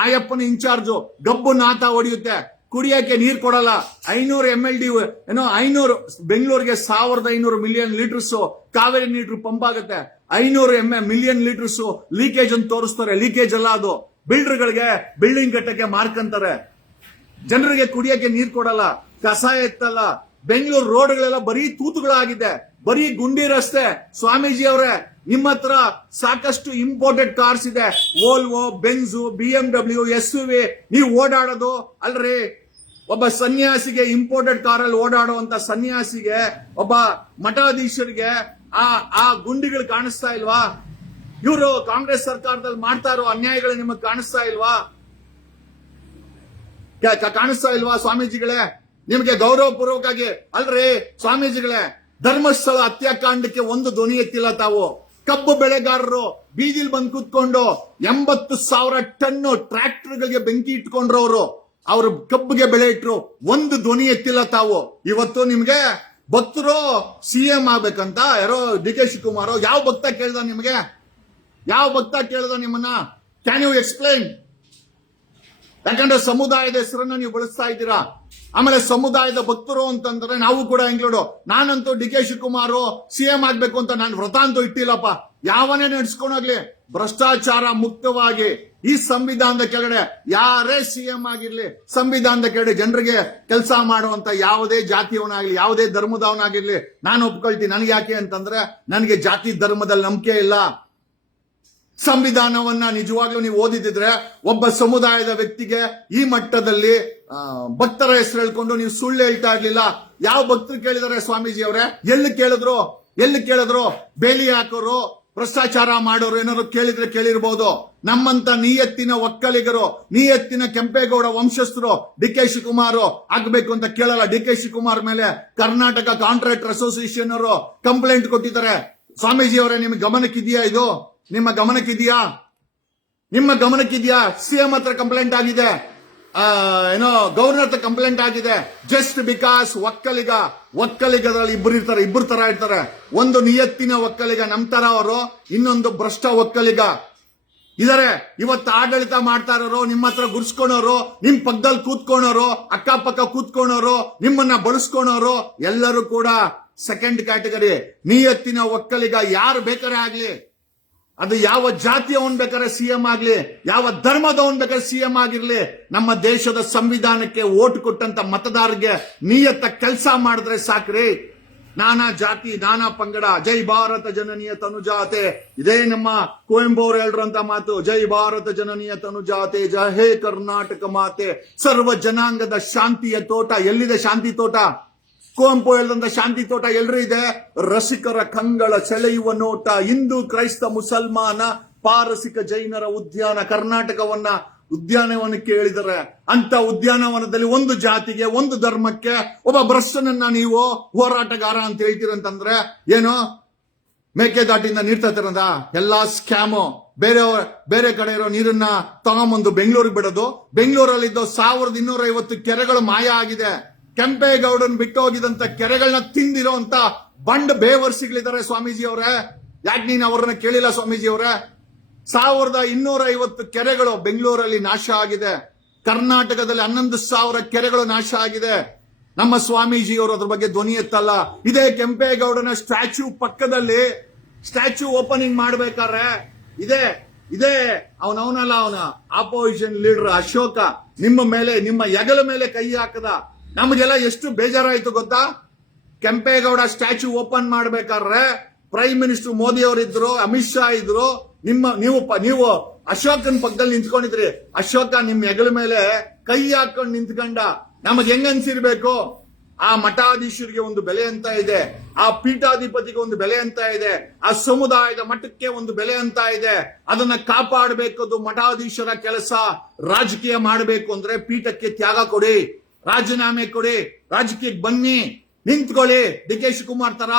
ಆಯಪ್ಪನ ಇನ್ಚಾರ್ಜು ಗಬ್ಬು ನಾತ ಹೊಡೆಯುತ್ತೆ, ಕುಡಿಯಕ್ಕೆ ನೀರ್ ಕೊಡಲ್ಲ. 500 MLD 500 ಬೆಂಗಳೂರಿಗೆ 1,500 ಮಿಲಿಯನ್ ಲೀಟರ್ಸ್ ಕಾವೇರಿ ನೀರು ಪಂಪ್ ಆಗುತ್ತೆ. 500 ಮಿಲಿಯನ್ ಲೀಟರ್ಸ್ ಲೀಕೇಜ್ ಅಂತ ತೋರಿಸ್ತಾರೆ. ಲೀಕೇಜ್ ಅಲ್ಲ ಅದು, ಬಿಲ್ಡರ್ಗಳಿಗೆ ಬಿಲ್ಡಿಂಗ್ ಕಟ್ಟಕ್ಕೆ ಮಾರ್ಕಂತಾರೆ. ಜನರಿಗೆ ಕುಡಿಯಕ್ಕೆ ನೀರ್ ಕೊಡಲ್ಲ, ಕಸ ಎತ್ತಲ್ಲ. ಬೆಂಗಳೂರು ರೋಡ್ಗಳೆಲ್ಲ ಬರೀ ತೂತುಗಳಾಗಿದೆ, ಬರೀ ಗುಂಡಿ ರಸ್ತೆ. ಸ್ವಾಮೀಜಿ ಅವರೇ, ನಿಮ್ಮ ಹತ್ರ ಸಾಕಷ್ಟು ಇಂಪೋರ್ಟೆಡ್ ಕಾರ್ಸ್ ಇದೆ, ವೋಲ್ವೋ, ಬೆನ್ಸು, BMW, SUV. ನೀವು ಓಡಾಡೋದು ಅಲ್ರಿ, ಒಬ್ಬ ಸನ್ಯಾಸಿಗೆ ಇಂಪೋರ್ಟೆಡ್ ಕಾರಲ್ಲಿ ಓಡಾಡುವಂತ ಸನ್ಯಾಸಿಗೆ, ಒಬ್ಬ ಮಠಾಧೀಶರಿಗೆ ಆ ಗುಂಡಿಗಳು ಕಾಣಿಸ್ತಾ ಇಲ್ವಾ? ಇವರು ಕಾಂಗ್ರೆಸ್ ಸರ್ಕಾರದಲ್ಲಿ ಮಾಡ್ತಾ ಇರೋ ಅನ್ಯಾಯಗಳು ನಿಮಗೆ ಕಾಣಿಸ್ತಾ ಇಲ್ವಾ? ಕಾಣಿಸ್ತಾ ಇಲ್ವಾ ಸ್ವಾಮೀಜಿಗಳೇ? ನಿಮಗೆ ಗೌರವಪೂರ್ವಕವಾಗಿ ಅಲ್ರಿ ಸ್ವಾಮೀಜಿಗಳೇ, ಧರ್ಮಸ್ಥಳ ಹತ್ಯಾಕಾಂಡಕ್ಕೆ ಒಂದು ಧ್ವನಿ ಎತ್ತಿಲ್ಲ ತಾವು. ಕಬ್ಬು ಬೆಳೆಗಾರರು ಬೀದಿಲ್ ಬಂದು ಕೂತ್ಕೊಂಡು 80,000 ಟನ್ ಟ್ರ್ಯಾಕ್ಟರ್ಗಳಿಗೆ ಬೆಂಕಿ ಇಟ್ಕೊಂಡ್ರವರು, ಅವರು ಕಬ್ಬಿಗೆ ಬೆಳೆ ಇಟ್ರು, ಒಂದು ಧ್ವನಿ ಎತ್ತಿಲ್ಲ ತಾವು. ಇವತ್ತು ನಿಮ್ಗೆ ಭಕ್ತರು ಸಿಎಂ ಆಗ್ಬೇಕಂತ ಯಾರೋ ಡಿ ಕೆ ಶಿವಕುಮಾರ್, ಯಾವ ಭಕ್ತ ಕೇಳ್ದ ನಿಮ್ಗೆ? ಯಾವ ಭಕ್ತ ಕೇಳ್ದ ನಿಮ್ಮನ್ನ? Can you explain? ಯಾಕಂದ್ರೆ ಸಮುದಾಯದ ಹೆಸರನ್ನ ನೀವು ಬಳಸ್ತಾ ಇದ್ದೀರಾ. ಆಮೇಲೆ ಸಮುದಾಯದ ಭಕ್ತರು ಅಂತಂದ್ರೆ ನಾವು ಕೂಡ ಇನ್ಕ್ಲೂಡ್. ನಾನಂತೂ ಡಿ ಕೆ ಶಿವಕುಮಾರ್ ಸಿಎಂ ಆಗ್ಬೇಕು ಅಂತ ನಾನು ವ್ರತ ಅಂತೂ ಇಟ್ಟಿಲ್ಲಪ್ಪ. ಯಾವನೇ ನಡೆಸ್ಕೊಂಡೋಗ್ಲಿ ಭ್ರಷ್ಟಾಚಾರ ಮುಕ್ತವಾಗಿ ಈ ಸಂವಿಧಾನದ ಕೆಳಗಡೆ ಯಾರೇ ಸಿಎಂ ಆಗಿರ್ಲಿ, ಸಂವಿಧಾನದ ಕೆಳಗಡೆ ಜನರಿಗೆ ಕೆಲಸ ಮಾಡುವಂತ ಯಾವುದೇ ಜಾತಿಯವನಾಗ್ಲಿ, ಯಾವುದೇ ಧರ್ಮದವನಾಗಿರ್ಲಿ ನಾನು ಒಪ್ಕೊಳ್ತೀನಿ. ನನಗೆ ಯಾಕೆ ಅಂತಂದ್ರೆ ನನಗೆ ಜಾತಿ ಧರ್ಮದಲ್ಲಿ ನಂಬಿಕೆ ಇಲ್ಲ. ಸಂವಿಧಾನವನ್ನ ನಿಜವಾಗ್ಲೂ ನೀವು ಓದಿದ್ರೆ ಒಬ್ಬ ಸಮುದಾಯದ ವ್ಯಕ್ತಿಗೆ ಈ ಮಟ್ಟದಲ್ಲಿ ಭಕ್ತರ ಹೆಸರು ಹೇಳ್ಕೊಂಡು ನೀವು ಸುಳ್ಳು ಹೇಳ್ತಾ ಇರ್ಲಿಲ್ಲ. ಯಾವ ಭಕ್ತರು ಕೇಳಿದಾರೆ ಸ್ವಾಮೀಜಿ ಅವರೇ? ಎಲ್ಲಿ ಕೇಳಿದ್ರು? ಬೇಲಿ ಹಾಕೋರು, ಭ್ರಷ್ಟಾಚಾರ ಮಾಡೋರು ಏನಾದ್ರು ಕೇಳಿದ್ರೆ ಕೇಳಿರ್ಬೋದು. ನಮ್ಮಂತ ನಿಯತ್ತಿನ ಒಕ್ಕಲಿಗರು, ನಿಯತ್ತಿನ ಕೆಂಪೇಗೌಡ ವಂಶಸ್ಥರು ಡಿ ಕೆ ಶಿವಕುಮಾರ್ ಆಗ್ಬೇಕು ಅಂತ ಕೇಳಲ್ಲ. ಡಿ ಕೆ ಶಿವಕುಮಾರ್ ಮೇಲೆ ಕರ್ನಾಟಕ ಕಾಂಟ್ರಾಕ್ಟರ್ ಅಸೋಸಿಯೇಷನ್ ಅವರು ಕಂಪ್ಲೇಂಟ್ ಕೊಟ್ಟಿದ್ದಾರೆ. ಸ್ವಾಮೀಜಿ ಅವರೇ, ನಿಮ್ಗೆ ಗಮನಕ್ಕಿದೆಯಾ ಇದು? ನಿಮ್ಮ ಗಮನಕ್ಕಿದೆಯಾ? ಸಿಎಂ ಹತ್ರ ಕಂಪ್ಲೇಂಟ್ ಆಗಿದೆ, ಗವರ್ನರ್ ಹತ್ರ ಕಂಪ್ಲೇಂಟ್ ಆಗಿದೆ. ಜಸ್ಟ್ ಬಿಕಾಸ್ ಒಕ್ಕಲಿಗರಲ್ಲಿ ಇಬ್ಬರು ತರ ಇರ್ತಾರೆ. ಒಂದು ನಿಯತ್ತಿನ ಒಕ್ಕಲಿಗ ನಮ್ ತರ ಅವರು, ಇನ್ನೊಂದು ಭ್ರಷ್ಟ ಒಕ್ಕಲಿಗ ಇದಾರೆ. ಇವತ್ತು ಆಡಳಿತ ಮಾಡ್ತಾ ಇರೋರು, ನಿಮ್ಮ ಹತ್ರ ಗುರ್ಸ್ಕೊಳೋರು, ನಿಮ್ ಪಕ್ಕದಲ್ಲಿ ಕೂತ್ಕೊಳೋರು, ಅಕ್ಕಪಕ್ಕ ಕೂತ್ಕೊಳೋರು, ನಿಮ್ಮನ್ನ ಬಳಸ್ಕೊಳೋರು ಎಲ್ಲರೂ ಕೂಡ ಸೆಕೆಂಡ್ ಕ್ಯಾಟಗರಿ. ನಿಯತ್ತಿನ ಒಕ್ಕಲಿಗ ಯಾರು ಬೇಕಾರೆ ಆಗ್ಲಿ, ಅದು ಯಾವ ಜಾತಿಯವನ್ ಬೇಕಾದ್ರೆ ಸಿಎಂ ಆಗ್ಲಿ, ಯಾವ ಧರ್ಮದವನ್ ಬೇಕಾದ್ರೆ ಸಿಎಂ ಆಗಿರ್ಲಿ, ನಮ್ಮ ದೇಶದ ಸಂವಿಧಾನಕ್ಕೆ ಓಟ್ ಕೊಟ್ಟಂತ ಮತದಾರರಿಗೆ ನಿಯತ್ತ ಕೆಲಸ ಮಾಡಿದ್ರೆ ಸಾಕ್ರಿ. ನಾನಾ ಜಾತಿ, ನಾನಾ ಪಂಗಡ, ಜೈ ಭಾರತ ಜನನೀಯ ತನುಜಾತೆ, ಇದೇ ನಮ್ಮ ಕುವೆಂಪು ಅವರು ಹೇಳಿರಂತ ಮಾತು. ಜೈ ಭಾರತ ಜನನೀಯ ತನುಜಾತೆ, ಜೈ ಹೇ ಕರ್ನಾಟಕ ಮಾತೆ, ಸರ್ವ ಜನಾಂಗದ ಶಾಂತಿಯ ತೋಟ. ಎಲ್ಲಿದೆ ಶಾಂತಿ ತೋಟ? ಕುವೆಂಪು ಹೇಳಿದಂತ ಶಾಂತಿ ತೋಟ ಎಲ್ರಿ ಇದೆ? ರಸಿಕರ ಕಂಗಳ ಸೆಳೆಯುವ ನೋಟ, ಹಿಂದೂ, ಕ್ರೈಸ್ತ, ಮುಸಲ್ಮಾನ, ಪಾರಸಿಕ, ಜೈನರ ಉದ್ಯಾನ. ಕರ್ನಾಟಕವನ್ನ ಉದ್ಯಾನವನಕ್ಕೆ ಹೇಳಿದರೆ ಅಂತ ಉದ್ಯಾನವನದಲ್ಲಿ ಒಂದು ಜಾತಿಗೆ, ಒಂದು ಧರ್ಮಕ್ಕೆ ಒಬ್ಬ ಭ್ರಷ್ಟನನ್ನ ನೀವು ಹೋರಾಟಗಾರ ಅಂತ ಹೇಳ್ತೀರಂತಂದ್ರೆ ಏನು? ಮೇಕೆದಾಟಿಂದ ನೀರ್ ತರ್ತಾರಂತ ಎಲ್ಲಾ ಸ್ಕ್ಯಾಮು. ಬೇರೆ ಕಡೆ ಇರೋ ನೀರನ್ನ ತಗೊಂಬಂದು ಬೆಂಗಳೂರಿಗೆ ಬಿಡೋದು. ಬೆಂಗಳೂರಲ್ಲಿದ್ದ 1250 ಕೆರೆಗಳು ಮಾಯ ಆಗಿದೆ. ಕೆಂಪೇಗೌಡನ್ ಬಿಟ್ಟು ಹೋಗಿದಂತ ಕೆರೆಗಳನ್ನ ತಿಂದಿರೋ ಅಂತ ಬಂಡ್ ಬೇವರ್ಸಿಗಳಿದ್ದಾರೆ ಸ್ವಾಮೀಜಿ ಅವರೇ. ಯಾಕೆ ನೀನು ಅವ್ರನ್ನ ಕೇಳಿಲ್ಲ ಸ್ವಾಮೀಜಿ ಅವರೇ? 1250 ಕೆರೆಗಳು ಬೆಂಗಳೂರಲ್ಲಿ ನಾಶ ಆಗಿದೆ. ಕರ್ನಾಟಕದಲ್ಲಿ 11,000 ಕೆರೆಗಳು ನಾಶ ಆಗಿದೆ. ನಮ್ಮ ಸ್ವಾಮೀಜಿಯವರು ಅದ್ರ ಬಗ್ಗೆ ಧ್ವನಿ ಎತ್ತಲ್ಲ. ಇದೇ ಕೆಂಪೇಗೌಡನ ಸ್ಟ್ಯಾಚ್ಯೂ ಪಕ್ಕದಲ್ಲಿ ಸ್ಟ್ಯಾಚ್ಯೂ ಓಪನಿಂಗ್ ಮಾಡ್ಬೇಕಾದ್ರೆ ಇದೇ ಅವನ ಆಪೋಸಿಷನ್ ಲೀಡರ್ ಅಶೋಕ ನಿಮ್ಮ ಹೆಗಲ ಮೇಲೆ ಕೈ ಹಾಕದ. ನಮಗೆಲ್ಲ ಎಷ್ಟು ಬೇಜಾರಾಯ್ತು ಗೊತ್ತಾ? ಕೆಂಪೇಗೌಡ ಸ್ಟ್ಯಾಚ್ಯೂ ಓಪನ್ ಮಾಡ್ಬೇಕಾದ್ರೆ ಪ್ರೈಮ್ ಮಿನಿಸ್ಟರ್ ಮೋದಿ ಅವರಿದ್ರು, ಅಮಿತ್ ಶಾ ಇದ್ರು. ನೀವು ಅಶೋಕನ್ ಪಕ್ಕದಲ್ಲಿ ನಿಂತ್ಕೊಂಡಿದ್ರಿ. ಅಶೋಕ ನಿಮ್ ಹೆಗಲ ಮೇಲೆ ಕೈ ಹಾಕೊಂಡು ನಿಂತ್ಕೊಂಡ. ನಮಗ್ ಹೆಂಗ್ ಅನ್ಸಿರ್ಬೇಕು? ಆ ಮಠಾಧೀಶರಿಗೆ ಒಂದು ಬೆಲೆ ಅಂತ ಇದೆ, ಆ ಪೀಠಾಧಿಪತಿಗೆ ಒಂದು ಬೆಲೆ ಅಂತ ಇದೆ, ಆ ಸಮುದಾಯದ ಮಠಕ್ಕೆ ಒಂದು ಬೆಲೆ ಅಂತ ಇದೆ. ಅದನ್ನ ಕಾಪಾಡಬೇಕು. ಮಠಾಧೀಶರ ಕೆಲಸ. ರಾಜಕೀಯ ಮಾಡಬೇಕು ಅಂದ್ರೆ ಪೀಠಕ್ಕೆ ತ್ಯಾಗ ಕೊಡಿ, ರಾಜೀನಾಮೆ ಕೊಡಿ, ರಾಜಕೀಯಕ್ಕೆ ಬನ್ನಿ, ನಿಂತ್ಕೊಳ್ಳಿ. ಡಿ ಕೆ ಶಿವಕುಮಾರ್ ತರ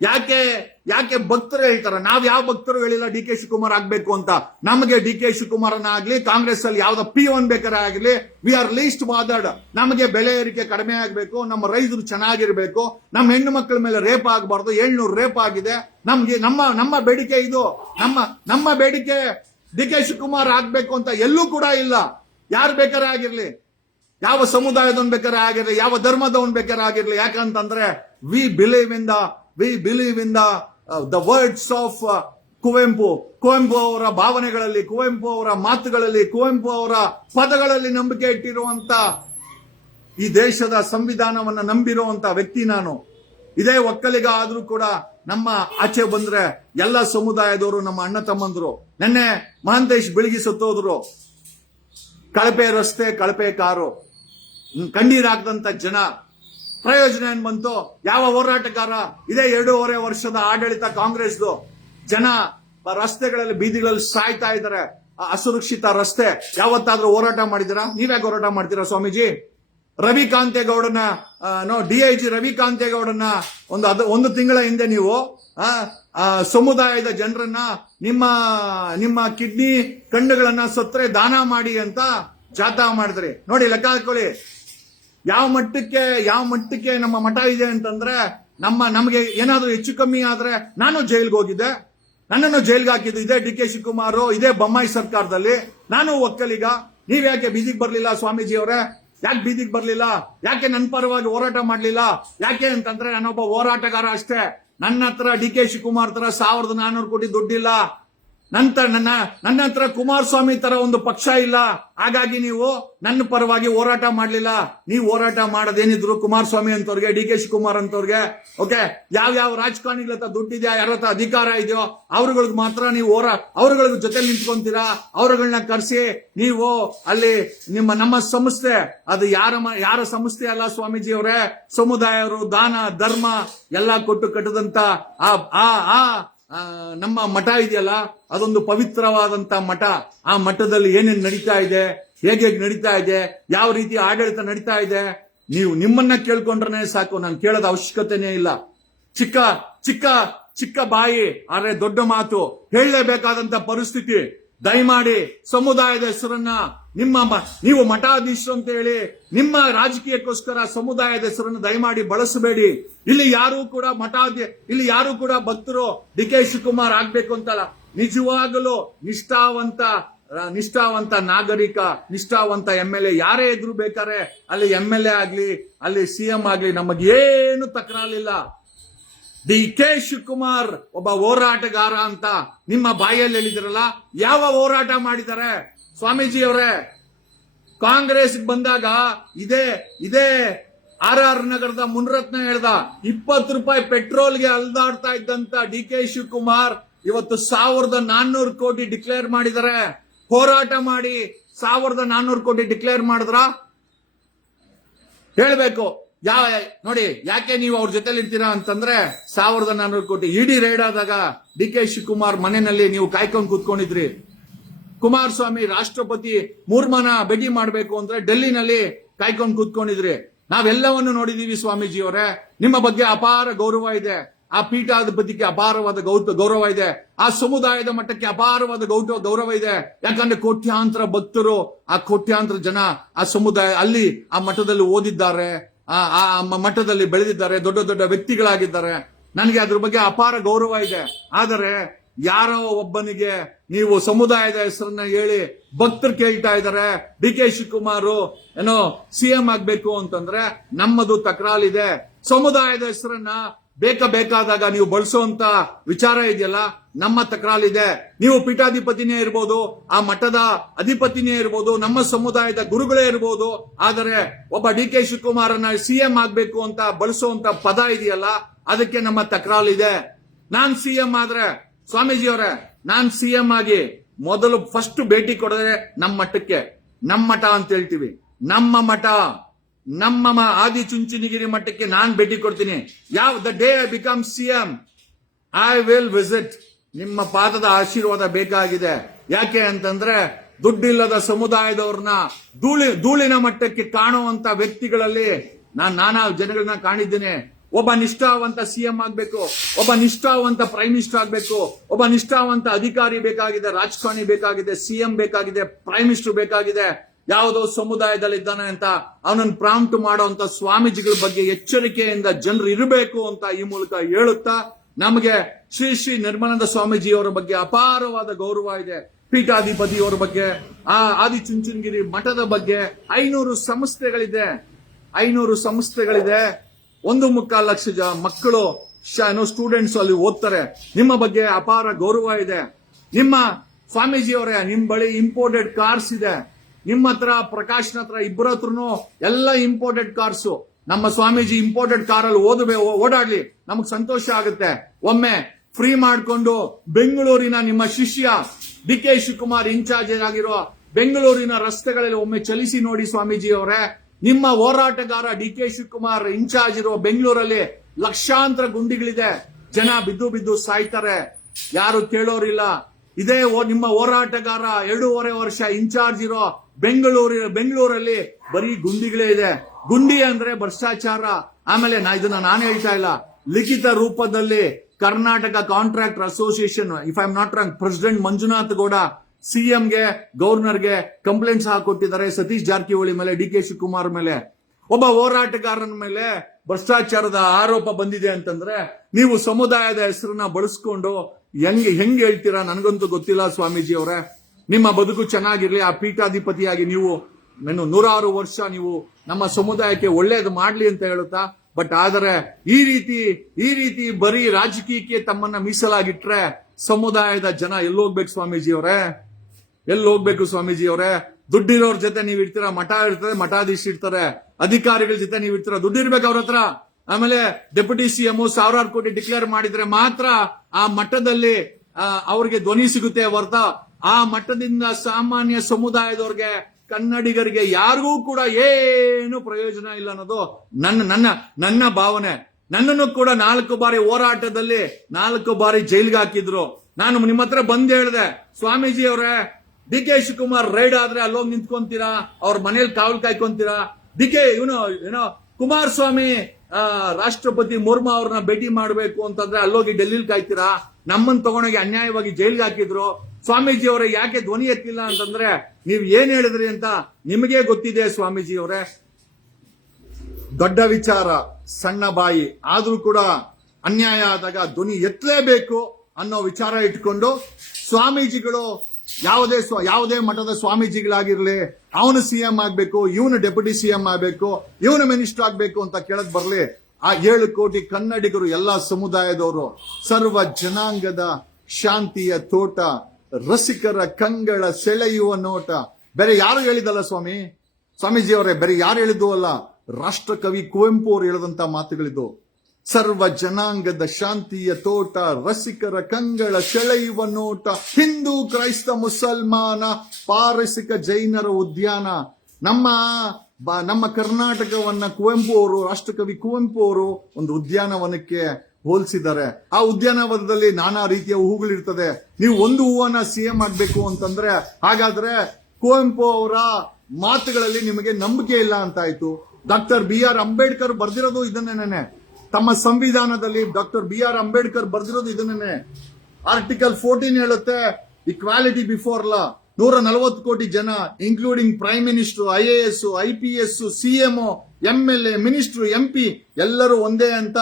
ಯಾಕೆ ಭಕ್ತರು ಹೇಳ್ತಾರ? ನಾವ್ ಯಾವ ಭಕ್ತರು ಹೇಳಿಲ್ಲ ಡಿ ಕೆ ಶಿವಕುಮಾರ್ ಆಗ್ಬೇಕು ಅಂತ. ನಮಗೆ ಡಿ ಕೆ ಶಿವಕುಮಾರನ ಆಗ್ಲಿ, ಕಾಂಗ್ರೆಸ್ ಅಲ್ಲಿ ಯಾವ್ದ P1 ಬೇಕಾದ್ರೆ ಆಗ್ಲಿ, ವಿ ಆರ್ ಲೀಸ್ಟ್ ಬಾದರ್ಡ್. ನಮಗೆ ಬೆಲೆ ಏರಿಕೆ ಕಡಿಮೆ ಆಗ್ಬೇಕು, ನಮ್ಮ ರೈತರು ಚೆನ್ನಾಗಿರ್ಬೇಕು, ನಮ್ಮ ಹೆಣ್ಣು ಮಕ್ಕಳ ಮೇಲೆ ರೇಪ್ ಆಗಬಾರ್ದು. 700 ರೇಪ್ ಆಗಿದೆ. ನಮ್ಗೆ ನಮ್ಮ ಬೇಡಿಕೆ ಇದು. ನಮ್ಮ ಬೇಡಿಕೆ ಡಿ ಕೆ ಶಿವಕುಮಾರ್ ಆಗ್ಬೇಕು ಅಂತ ಎಲ್ಲೂ ಕೂಡ ಇಲ್ಲ. ಯಾರು ಬೇಕಾರೆ ಆಗಿರ್ಲಿ, ಯಾವ ಸಮುದಾಯದವನ್ ಬೇಕಾರೆ ಆಗಿರ್ಲಿ, ಯಾವ ಧರ್ಮದವನ್ ಬೇಕಾರೆ ಆಗಿರ್ಲಿ. ಯಾಕಂತಂದ್ರೆ we believe in the words of Kuvempu ಅವರ ಭಾವನೆಗಳಲ್ಲಿ, ಕುವೆಂಪು ಅವರ ಮಾತುಗಳಲ್ಲಿ, ಕುವೆಂಪು ಅವರ ಪದಗಳಲ್ಲಿ ನಂಬಿಕೆ ಇಟ್ಟಿರುವಂತ, ಈ ದೇಶದ ಸಂವಿಧಾನವನ್ನ ನಂಬಿರುವಂತ ವ್ಯಕ್ತಿ ನಾನು. ಇದೇ ಒಕ್ಕಲಿಗ ಆದ್ರೂ ಕೂಡ ನಮ್ಮ ಆಚೆ ಬಂದ್ರೆ ಎಲ್ಲ ಸಮುದಾಯದವರು ನಮ್ಮ ಅಣ್ಣ ತಮ್ಮಂದ್ರು. ನೆನ್ನೆ ಮಹಾಂತೇಶ್ ಬೆಳಗಿ ಸತ್ತೋದ್ರು. ಕಳಪೆ ರಸ್ತೆ, ಕಳಪೆ ಕಾರು, ಕಣ್ಣೀರಾಗದಂತ ಜನ. ಪ್ರಯೋಜನ ಏನ್ ಬಂತು? ಯಾವ ಹೋರಾಟಗಾರ? ಇದೇ 2.5 ವರ್ಷದ ಆಡಳಿತ ಕಾಂಗ್ರೆಸ್ದು. ಜನ ರಸ್ತೆಗಳಲ್ಲಿ, ಬೀದಿಗಳಲ್ಲಿ ಸಾಯ್ತಾ ಇದ್ದಾರೆ. ಅಸುರಕ್ಷಿತ ರಸ್ತೆ. ಯಾವತ್ತಾದ್ರೂ ಹೋರಾಟ ಮಾಡಿದಿರಾ? ನೀವ್ಯಾಕೆ ಹೋರಾಟ ಮಾಡ್ತೀರಾ ಸ್ವಾಮೀಜಿ? ರವಿಕಾಂತೇಗೌಡನ DIG ರವಿಕಾಂತೇಗೌಡನ ಒಂದು ತಿಂಗಳ ಹಿಂದೆ ನೀವು ಸಮುದಾಯದ ಜನರನ್ನ ನಿಮ್ಮ ಕಿಡ್ನಿ ಕಣ್ಣುಗಳನ್ನ ಸತ್ರೆ ದಾನ ಮಾಡಿ ಅಂತ ಜಾಥಾ ಮಾಡಿದ್ರಿ. ನೋಡಿ, ಲೆಕ್ಕ ಹಾಕೊಳ್ಳಿ ಯಾವ ಮಟ್ಟಕ್ಕೆ ನಮ್ಮ ಮಠ ಇದೆ ಅಂತಂದ್ರೆ, ನಮಗೆ ಏನಾದ್ರೂ ಹೆಚ್ಚು ಕಮ್ಮಿ ಆದ್ರೆ, ನಾನು ಜೈಲ್ಗೆ ಹೋಗಿದ್ದೆ, ನನ್ನನ್ನು ಜೈಲ್ಗೆ ಹಾಕಿದ್ದು ಇದೇ ಡಿ ಕೆ ಶಿವಕುಮಾರ್, ಇದೇ ಬೊಮ್ಮಾಯಿ ಸರ್ಕಾರದಲ್ಲಿ. ನಾನು ಒಕ್ಕಲಿಗ. ನೀವ್ ಯಾಕೆ ಬೀದಿಗೆ ಬರ್ಲಿಲ್ಲ ಸ್ವಾಮೀಜಿ ಅವರೇ? ಯಾಕೆ ಬೀದಿಗೆ ಬರ್ಲಿಲ್ಲ? ಯಾಕೆ ನನ್ನ ಪರವಾಗಿ ಹೋರಾಟ ಮಾಡ್ಲಿಲ್ಲ? ಯಾಕೆ ಅಂತಂದ್ರೆ ನಾನೊಬ್ಬ ಹೋರಾಟಗಾರ ಅಷ್ಟೇ. ನನ್ನ ಹತ್ರ ಡಿ ಕೆ ಶಿವಕುಮಾರ್ ತರ 1400 ಕೋಟಿ ದುಡ್ಡಿಲ್ಲ. ನನ್ನ ಹತ್ರ ಕುಮಾರಸ್ವಾಮಿ ತರ ಒಂದು ಪಕ್ಷ ಇಲ್ಲ. ಹಾಗಾಗಿ ನೀವು ನನ್ನ ಪರವಾಗಿ ಹೋರಾಟ ಮಾಡ್ಲಿಲ್ಲ. ನೀವು ಹೋರಾಟ ಮಾಡೋದೇನಿದ್ರು ಕುಮಾರಸ್ವಾಮಿ ಅಂತವ್ರಿಗೆ, ಡಿ ಕೆ ಶಿವಕುಮಾರ್ ಅಂತವ್ರಿಗೆ. ಓಕೆ, ಯಾವ ರಾಜಕಾರಣಿಗಳ ಹತ್ರ ದುಡ್ಡಿದ್ಯಾ, ಯಾರ ಹತ್ರ ಅಧಿಕಾರ ಇದೆಯೋ ಅವ್ರಗಳಿಗೆ ಮಾತ್ರ ನೀವು ಅವ್ರಗಳ ಜೊತೆ ನಿಂತ್ಕೊಂತೀರಾ. ಅವ್ರಗಳನ್ನ ಕರೆಸಿ ನೀವು ಅಲ್ಲಿ ನಮ್ಮ ಸಂಸ್ಥೆ, ಅದು ಯಾರ ಸಂಸ್ಥೆ ಅಲ್ಲ ಸ್ವಾಮೀಜಿ ಅವರೇ. ಸಮುದಾಯರು ದಾನ ಧರ್ಮ ಎಲ್ಲ ಕೊಟ್ಟು ಕಟ್ಟದಂತ ನಮ್ಮ ಮಠ ಇದೆಯಲ್ಲ, ಅದೊಂದು ಪವಿತ್ರವಾದಂತ ಮಠ. ಆ ಮಠದಲ್ಲಿ ಏನೇನು ನಡೀತಾ ಇದೆ, ಹೇಗೆ ನಡೀತಾ ಇದೆ, ಯಾವ ರೀತಿ ಆಡಳಿತ ನಡೀತಾ ಇದೆ, ನೀವು ನಿಮ್ಮನ್ನ ಕೇಳ್ಕೊಂಡ್ರೆ ಸಾಕು. ನಾನು ಕೇಳೋದ ಅವಶ್ಯಕತೆನೇ ಇಲ್ಲ. ಚಿಕ್ಕ ಬಾಯಿ ಆದ್ರೆ ದೊಡ್ಡ ಮಾತು ಹೇಳಲೇಬೇಕಾದಂತ ಪರಿಸ್ಥಿತಿ. ದಯಮಾಡಿ ಸಮುದಾಯದ ಹೆಸರನ್ನ ನೀವು ಮಠಾಧೀಶರು ಅಂತ ಹೇಳಿ ನಿಮ್ಮ ರಾಜಕೀಯಕ್ಕೋಸ್ಕರ ಸಮುದಾಯದ ಹೆಸರನ್ನು ದಯಮಾಡಿ ಬಳಸಬೇಡಿ. ಇಲ್ಲಿ ಯಾರು ಕೂಡ ಭಕ್ತರು ಡಿ ಕೆ ಶಿವಕುಮಾರ್ ಆಗ್ಬೇಕು ಅಂತಲ್ಲ. ನಿಜವಾಗಲೂ ನಿಷ್ಠಾವಂತ ನಾಗರಿಕ, ನಿಷ್ಠಾವಂತ MLA ಯಾರೇ ಇದ್ರು ಬೇಕಾರೆ ಅಲ್ಲಿ MLA ಆಗ್ಲಿ, ಅಲ್ಲಿ CM ಆಗ್ಲಿ, ನಮಗೇನು ತಕರಾರಿಲ್ಲ. ಡಿ ಕೆ ಶಿವಕುಮಾರ್ ಒಬ್ಬ ಹೋರಾಟಗಾರ ಅಂತ ನಿಮ್ಮ ಬಾಯಲ್ಲಿ ಹೇಳಿದ್ರಲ್ಲ, ಯಾವ ಹೋರಾಟ ಮಾಡಿದ್ದಾರೆ ಸ್ವಾಮೀಜಿ ಅವರೇ? ಕಾಂಗ್ರೆಸ್ ಬಂದಾಗ ಇದೇ RR ನಗರದ ಮುನ್ರತ್ನ ಹೇಳ್ದ, 20 ರೂಪಾಯಿ ಪೆಟ್ರೋಲ್ಗೆ ಅಲ್ದಾಡ್ತಾ ಇದ್ದಂತ ಡಿ ಕೆ ಶಿವಕುಮಾರ್ ಇವತ್ತು 1400 ಕೋಟಿ ಡಿಕ್ಲೇರ್ ಮಾಡಿದ್ದಾರೆ. ಹೋರಾಟ ಮಾಡಿ 1400 ಕೋಟಿ ಡಿಕ್ಲೇರ್ ಮಾಡಿದ್ರ? ಹೇಳ್ಬೇಕು. ನೋಡಿ, ಯಾಕೆ ನೀವು ಅವ್ರ ಜೊತೆಲಿ ಇರ್ತೀರಾ ಅಂತಂದ್ರೆ 1400 ಕೋಟಿ ಇಡಿ ರೈಡ್ ಆದಾಗ ಡಿ ಕೆ ಶಿವಕುಮಾರ್ ಮನೆಯಲ್ಲಿ ನೀವು ಕಾಯ್ಕೊಂಡು ಕೂತ್ಕೊಂಡಿದ್ರಿ. ಕುಮಾರಸ್ವಾಮಿ ರಾಷ್ಟ್ರಪತಿ ಮುರ್ಮನ ಭೇಟಿ ಮಾಡಬೇಕು ಅಂದ್ರೆ ಡೆಲ್ಲಿನಲ್ಲಿ ಕಾಯ್ಕೊಂಡು ಕೂತ್ಕೊಂಡಿದ್ರಿ. ನಾವೆಲ್ಲವನ್ನು ನೋಡಿದೀವಿ ಸ್ವಾಮೀಜಿ ಅವರೇ. ನಿಮ್ಮ ಬಗ್ಗೆ ಅಪಾರ ಗೌರವ ಇದೆ. ಆ ಪೀಠಾಧಿಪತಿಗೆ ಅಪಾರವಾದ ಗೌರವ ಇದೆ. ಆ ಸಮುದಾಯದ ಮಟ್ಟಕ್ಕೆ ಅಪಾರವಾದ ಗೌರವ ಇದೆ. ಯಾಕಂದ್ರೆ ಕೋಟ್ಯಾಂತರ ಭಕ್ತರು, ಆ ಕೋಟ್ಯಾಂತರ ಜನ ಆ ಸಮುದಾಯ ಅಲ್ಲಿ ಆ ಮಠದಲ್ಲಿ ಓದಿದ್ದಾರೆ, ಆ ಮಠದಲ್ಲಿ ಬೆಳೆದಿದ್ದಾರೆ, ದೊಡ್ಡ ದೊಡ್ಡ ವ್ಯಕ್ತಿಗಳಾಗಿದ್ದಾರೆ. ನನಗೆ ಅದ್ರ ಬಗ್ಗೆ ಅಪಾರ ಗೌರವ ಇದೆ. ಆದರೆ ಯಾರೋ ಒಬ್ಬನಿಗೆ ನೀವು ಸಮುದಾಯದ ಹೆಸರನ್ನ ಹೇಳಿ ಭಕ್ತರು ಕೇಳ್ತಾ ಇದ್ದಾರೆ ಡಿ ಕೆ ಶಿವಕುಮಾರ್ ಏನೋ ಸಿಎಂ ಆಗ್ಬೇಕು ಅಂತಂದ್ರೆ ನಮ್ಮದು ತಕರಾಲಿದೆ. ಸಮುದಾಯದ ಹೆಸರನ್ನ ಬೇಕಾದಾಗ ನೀವು ಬಳಸುವಂತ ವಿಚಾರ ಇದೆಯಲ್ಲ, ನಮ್ಮ ತಕರಾಲಿದೆ. ನೀವು ಪೀಠಾಧಿಪತಿನೇ ಇರ್ಬೋದು, ಆ ಮಠದ ಅಧಿಪತಿನೇ ಇರ್ಬೋದು, ನಮ್ಮ ಸಮುದಾಯದ ಗುರುಗಳೇ ಇರ್ಬೋದು, ಆದರೆ ಒಬ್ಬ ಡಿ ಕೆ ಶಿವಕುಮಾರನ್ನ ಸಿಎಂ ಆಗ್ಬೇಕು ಅಂತ ಬಳಸುವಂತ ಪದ ಇದೆಯಲ್ಲ, ಅದಕ್ಕೆ ನಮ್ಮ ತಕರಾಲಿದೆ. ನಾನ್ ಸಿಎಂ ಆದ್ರೆ ಸ್ವಾಮೀಜಿಯವರೇ, ನಾನ್ ಸಿಎಂ ಆಗಿ ಮೊದಲು ಫಸ್ಟ್ ಭೇಟಿ ಕೊಡದೆ ನಮ್ಮ ಮಠಕ್ಕೆ, ನಮ್ಮ ಮಠ ಅಂತ ಹೇಳ್ತೀವಿ, ನಮ್ಮ ಮಠ, ನಮ್ಮ ಆದಿಚುಂಚನಗಿರಿ ಮಠಕ್ಕೆ ನಾನ್ ಭೇಟಿ ಕೊಡ್ತೀನಿ. The day I become CM I will visit. ನಿಮ್ಮ ಪಾದದ ಆಶೀರ್ವಾದ ಬೇಕಾಗಿದೆ. ಯಾಕೆ ಅಂತಂದ್ರೆ ದುಡ್ಡಿಲ್ಲದ ಸಮುದಾಯದವ್ರನ್ನ ಧೂಳಿನ ಮಟ್ಟಕ್ಕೆ ಕಾಣುವಂತ ವ್ಯಕ್ತಿಗಳಲ್ಲಿ ನಾನಾ ಜನಗಳನ್ನ ಕಾಣಿದ್ದೇನೆ. ಒಬ್ಬ ನಿಷ್ಠಾವಂತ ಸಿಎಂ ಆಗ್ಬೇಕು, ಒಬ್ಬ ನಿಷ್ಠಾವಂತ ಪ್ರೈಮ್ ಮಿನಿಸ್ಟರ್ ಆಗ್ಬೇಕು, ಒಬ್ಬ ನಿಷ್ಠಾವಂತ ಅಧಿಕಾರಿ ಬೇಕಾಗಿದೆ, ರಾಜಕಾರಣಿ ಬೇಕಾಗಿದೆ, ಸಿಎಂ ಬೇಕಾಗಿದೆ, ಪ್ರೈಮ್ ಮಿನಿಸ್ಟರ್ ಬೇಕಾಗಿದೆ. ಯಾವುದೋ ಸಮುದಾಯದಲ್ಲಿದ್ದಾನೆ ಅಂತ ಅವನನ್ನು ಪ್ರಾಂಪ್ಟ್ ಮಾಡುವಂತ ಸ್ವಾಮೀಜಿಗಳ ಬಗ್ಗೆ ಎಚ್ಚರಿಕೆಯಿಂದ ಜನರು ಇರಬೇಕು ಅಂತ ಈ ಮೂಲಕ ಹೇಳುತ್ತಾ, ನಮಗೆ ಶ್ರೀ ಶ್ರೀ ನಿರ್ಮಲಾನಂದ ಸ್ವಾಮೀಜಿಯವರ ಬಗ್ಗೆ ಅಪಾರವಾದ ಗೌರವ ಇದೆ. ಪೀಠಾಧಿಪತಿಯವರ ಬಗ್ಗೆ, ಆ ಆದಿಚುಂಚನಗಿರಿ ಮಠದ ಬಗ್ಗೆ 500 ಸಂಸ್ಥೆಗಳಿದೆ, 500 ಸಂಸ್ಥೆಗಳಿದೆ. 1.25 ಲಕ್ಷ ಮಕ್ಕಳು ಸ್ಟೂಡೆಂಟ್ಸ್ ಅಲ್ಲಿ ಓದ್ತಾರೆ. ನಿಮ್ಮ ಬಗ್ಗೆ ಅಪಾರ ಗೌರವ ಇದೆ. ನಿಮ್ಮ ಸ್ವಾಮೀಜಿಯವರೇ, ನಿಮ್ ಬಳಿ ಇಂಪೋರ್ಟೆಡ್ ಕಾರ್ಸ್ ಇದೆ. ನಿಮ್ಮ ಹತ್ರ ಪ್ರಕಾಶ್ನ ಹತ್ರ ಇಬ್ಬರ ಹತ್ರನು ಎಲ್ಲ ಇಂಪೋರ್ಟೆಡ್ ಕಾರ್ಸ್. ನಮ್ಮ ಸ್ವಾಮೀಜಿ ಇಂಪೋರ್ಟೆಡ್ ಕಾರಲ್ಲಿ ಓಡಾಡ್ಲಿ, ನಮಗ್ ಸಂತೋಷ ಆಗುತ್ತೆ. ಒಮ್ಮೆ ಫ್ರೀ ಮಾಡ್ಕೊಂಡು ಬೆಂಗಳೂರಿನ ನಿಮ್ಮ ಶಿಷ್ಯ ಡಿ ಕೆ ಶಿವಕುಮಾರ್ ಇನ್ಚಾರ್ಜ್ ಆಗಿರೋ ಬೆಂಗಳೂರಿನ ರಸ್ತೆಗಳಲ್ಲಿ ಒಮ್ಮೆ ಚಲಿಸಿ ನೋಡಿ ಸ್ವಾಮೀಜಿ ಅವರೇ. ನಿಮ್ಮ ಹೋರಾಟಗಾರ ಡಿ ಕೆ ಶಿವಕುಮಾರ್ ಇನ್ಚಾರ್ಜ್ ಇರುವ ಬೆಂಗಳೂರಲ್ಲಿ ಲಕ್ಷಾಂತರ ಗುಂಡಿಗಳಿದೆ. ಜನ ಬಿದ್ದು ಸಾಯ್ತಾರೆ, ಯಾರು ಕೇಳೋರಿಲ್ಲ. ಇದೇ ನಿಮ್ಮ ಹೋರಾಟಗಾರ 2.5 ವರ್ಷ ಇನ್ಚಾರ್ಜ್ ಇರೋ ಬೆಂಗಳೂರಲ್ಲಿ ಬರೀ ಗುಂಡಿಗಳೇ ಇದೆ. ಗುಂಡಿ ಅಂದ್ರೆ ಭ್ರಷ್ಟಾಚಾರ. ಆಮೇಲೆ ಇದನ್ನ ನಾನು ಹೇಳ್ತಾ ಇಲ್ಲ, ಲಿಖಿತ ರೂಪದಲ್ಲಿ Karnataka contractor association, if I am not wrong, president Manjunath Gowda ಸಿಎಂಗೆ, ಗವರ್ನರ್ಗೆ ಕಂಪ್ಲೇಂಟ್ಸ್ ಹಾಕೊಟ್ಟಿದ್ದಾರೆ ಸತೀಶ್ ಜಾರಕಿಹೊಳಿ ಮೇಲೆ, ಡಿ ಕೆ ಶಿವಕುಮಾರ್ ಮೇಲೆ. ಒಬ್ಬ ಹೋರಾಟಗಾರನ ಮೇಲೆ ಭ್ರಷ್ಟಾಚಾರದ ಆರೋಪ ಬಂದಿದೆ ಅಂತಂದ್ರೆ ನೀವು ಸಮುದಾಯದ ಹೆಸರನ್ನ ಬಳಸ್ಕೊಂಡು ಹೆಂಗ್ ಹೇಳ್ತೀರಾ ನನಗಂತೂ ಗೊತ್ತಿಲ್ಲ ಸ್ವಾಮೀಜಿ ಅವರೇ. ನಿಮ್ಮ ಬದುಕು ಚೆನ್ನಾಗಿರ್ಲಿ. ಆ ಪೀಠಾಧಿಪತಿಯಾಗಿ ನೀವು 100 ವರ್ಷ ನೀವು ನಮ್ಮ ಸಮುದಾಯಕ್ಕೆ ಒಳ್ಳೇದು ಮಾಡ್ಲಿ ಅಂತ ಹೇಳುತ್ತಾ, ಬಟ್ ಆದರೆ ಈ ರೀತಿ ಬರೀ ರಾಜಕೀಯಕ್ಕೆ ತಮ್ಮನ್ನ ಮೀಸಲಾಗಿಟ್ರೆ ಸಮುದಾಯದ ಜನ ಎಲ್ಲೋಗ್ಬೇಕು ಸ್ವಾಮೀಜಿ ಅವರೇ, ಎಲ್ಲೋಗ್ಬೇಕು ಸ್ವಾಮೀಜಿ ಅವರೇ? ದುಡ್ಡಿರೋರ್ ಜೊತೆ ನೀವ್ ಇರ್ತೀರಾ, ಮಠ ಇರ್ತದೆ, ಮಠಾಧೀಶ ಇರ್ತಾರೆ, ಅಧಿಕಾರಿಗಳ ಜೊತೆ ನೀವ್ ಇರ್ತೀರಾ, ದುಡ್ಡು ಇರ್ಬೇಕು ಅವ್ರ ಹತ್ರ. ಆಮೇಲೆ ಡೆಪ್ಯೂಟಿ ಸಿಎಂ 1000 ಕೋಟಿ ಡಿಕ್ಲೇರ್ ಮಾಡಿದ್ರೆ ಮಾತ್ರ ಆ ಮಟ್ಟದಲ್ಲಿ ಅವ್ರಿಗೆ ಧ್ವನಿ ಸಿಗುತ್ತೆ ಹೊರತ ಆ ಮಟ್ಟದಿಂದ ಸಾಮಾನ್ಯ ಸಮುದಾಯದವ್ರಿಗೆ, ಕನ್ನಡಿಗರಿಗೆ ಯಾರಿಗೂ ಕೂಡ ಏನು ಪ್ರಯೋಜನ ಇಲ್ಲ ಅನ್ನೋದು ನನ್ನ ಭಾವನೆ. ನನ್ನನ್ನು ಕೂಡ 4 ಬಾರಿ ಹೋರಾಟದಲ್ಲಿ 4 ಬಾರಿ ಜೈಲ್ಗೆ ಹಾಕಿದ್ರು. ನಾನು ನಿಮ್ಮ ಹತ್ರ ಬಂದ್ ಹೇಳಿದೆ, ಸ್ವಾಮೀಜಿ ಅವರೇ, ಡಿ ಕೆ ಶಿವಕುಮಾರ್ ರೈಡ್ ಆದ್ರೆ ಅಲ್ಲೋಗಿ ನಿಂತ್ಕೊಂತೀರಾ, ಅವ್ರ ಮನೇಲಿ ಕಾವಲು ಕಾಯ್ಕೊಂತೀರಾ. ಡಿ ಕೆ ಕುಮಾರಸ್ವಾಮಿ ರಾಷ್ಟ್ರಪತಿ ಮುರ್ಮು ಅವ್ರನ್ನ ಭೇಟಿ ಮಾಡಬೇಕು ಅಂತಂದ್ರೆ ಅಲ್ಲೋಗಿ ಡೆಲ್ಲಿಲಿ ಕಾಯ್ತೀರಾ. ನಮ್ಮನ್ನ ತಗೊಂಡೋಗಿ ಅನ್ಯಾಯವಾಗಿ ಜೈಲ್ಗೆ ಹಾಕಿದ್ರು. ಸ್ವಾಮೀಜಿ ಅವರೇ ಯಾಕೆ ಧ್ವನಿ ಎತ್ತಿಲ್ಲ ಅಂತಂದ್ರೆ ನೀವ್ ಏನ್ ಹೇಳಿದ್ರಿ ಅಂತ ನಿಮಗೆ ಗೊತ್ತಿದೆ ಸ್ವಾಮೀಜಿ ಅವರೇ. ದೊಡ್ಡ ವಿಚಾರ, ಸಣ್ಣ ಬಾಯಿ, ಆದ್ರೂ ಕೂಡ ಅನ್ಯಾಯ ಆದಾಗ ಧ್ವನಿ ಎತ್ತಲೇಬೇಕು ಅನ್ನೋ ವಿಚಾರ ಇಟ್ಕೊಂಡು ಸ್ವಾಮೀಜಿಗಳು ಯಾವುದೇ ಮಠದ ಸ್ವಾಮೀಜಿಗಳಾಗಿರ್ಲಿ, ಅವನು ಸಿಎಂ ಆಗ್ಬೇಕು, ಇವನು ಡೆಪ್ಯೂಟಿ ಸಿಎಂ ಆಗ್ಬೇಕು, ಇವನು ಮಿನಿಸ್ಟರ್ ಆಗ್ಬೇಕು ಅಂತ ಕೇಳಕ್ ಬರ್ಲಿ. ಆ 7 ಕೋಟಿ ಕನ್ನಡಿಗರು, ಎಲ್ಲಾ ಸಮುದಾಯದವರು, ಸರ್ವ ಜನಾಂಗದ ಶಾಂತಿಯ ತೋಟ, ರಸಿಕರ ಕಂಗಳ ಸೆಳೆಯುವ ನೋಟ. ಬೇರೆ ಯಾರು ಹೇಳಿದಲ್ಲ ಸ್ವಾಮೀಜಿ ಅವರೇ, ಬೇರೆ ಯಾರು ಹೇಳಿದ್ದು ಅಲ್ಲ, ರಾಷ್ಟ್ರಕವಿ ಕುವೆಂಪು ಅವರು ಹೇಳಿದಂತ ಮಾತುಗಳಿದ್ದು. ಸರ್ವ ಜನಾಂಗದ ಶಾಂತಿಯ ತೋಟ, ರಸಿಕರ ಕಂಗಳ ಸೆಳೆಯುವ ನೋಟ, ಹಿಂದೂ ಕ್ರೈಸ್ತ ಮುಸಲ್ಮಾನ ಪಾರಸಿಕ ಜೈನರ ಉದ್ಯಾನ. ನಮ್ಮ ಕರ್ನಾಟಕವನ್ನ ಕುವೆಂಪು ಅವರು, ರಾಷ್ಟ್ರಕವಿ ಕುವೆಂಪು ಅವರು ಒಂದು ಉದ್ಯಾನವನಕ್ಕೆ ಹೋಲಿಸಿದ್ದಾರೆ. ಆ ಉದ್ಯಾನವನದಲ್ಲಿ ನಾನಾ ರೀತಿಯ ಹೂಗಳಿರ್ತದೆ. ನೀವು ಒಂದು ಹೂವನ್ನ ಸಿಎಂ ಆಗ್ಬೇಕು ಅಂತಂದ್ರೆ ಹಾಗಾದ್ರೆ ಕುವೆಂಪು ಅವರ ಮಾತುಗಳಲ್ಲಿ ನಿಮಗೆ ನಂಬಿಕೆ ಇಲ್ಲ ಅಂತಾಯ್ತು. ಡಾಕ್ಟರ್ BR ಅಂಬೇಡ್ಕರ್ ಬರ್ದಿರೋದು ಇದನ್ನೇನೆ. ತಮ್ಮ ಸಂವಿಧಾನದಲ್ಲಿ ಡಾಕ್ಟರ್ BR ಅಂಬೇಡ್ಕರ್ ಬರ್ದಿರೋದು ಇದನ್ನೇ. ಆರ್ಟಿಕಲ್ 14 ಹೇಳುತ್ತೆ, ಇಕ್ವಾಲಿಟಿ ಬಿಫೋರ್ ಲಾ. 140 ಕೋಟಿ ಜನ, including prime minister, IAS, IPS, CM, MLA, minister, MP ಎಲ್ಲರೂ ಒಂದೇ ಅಂತ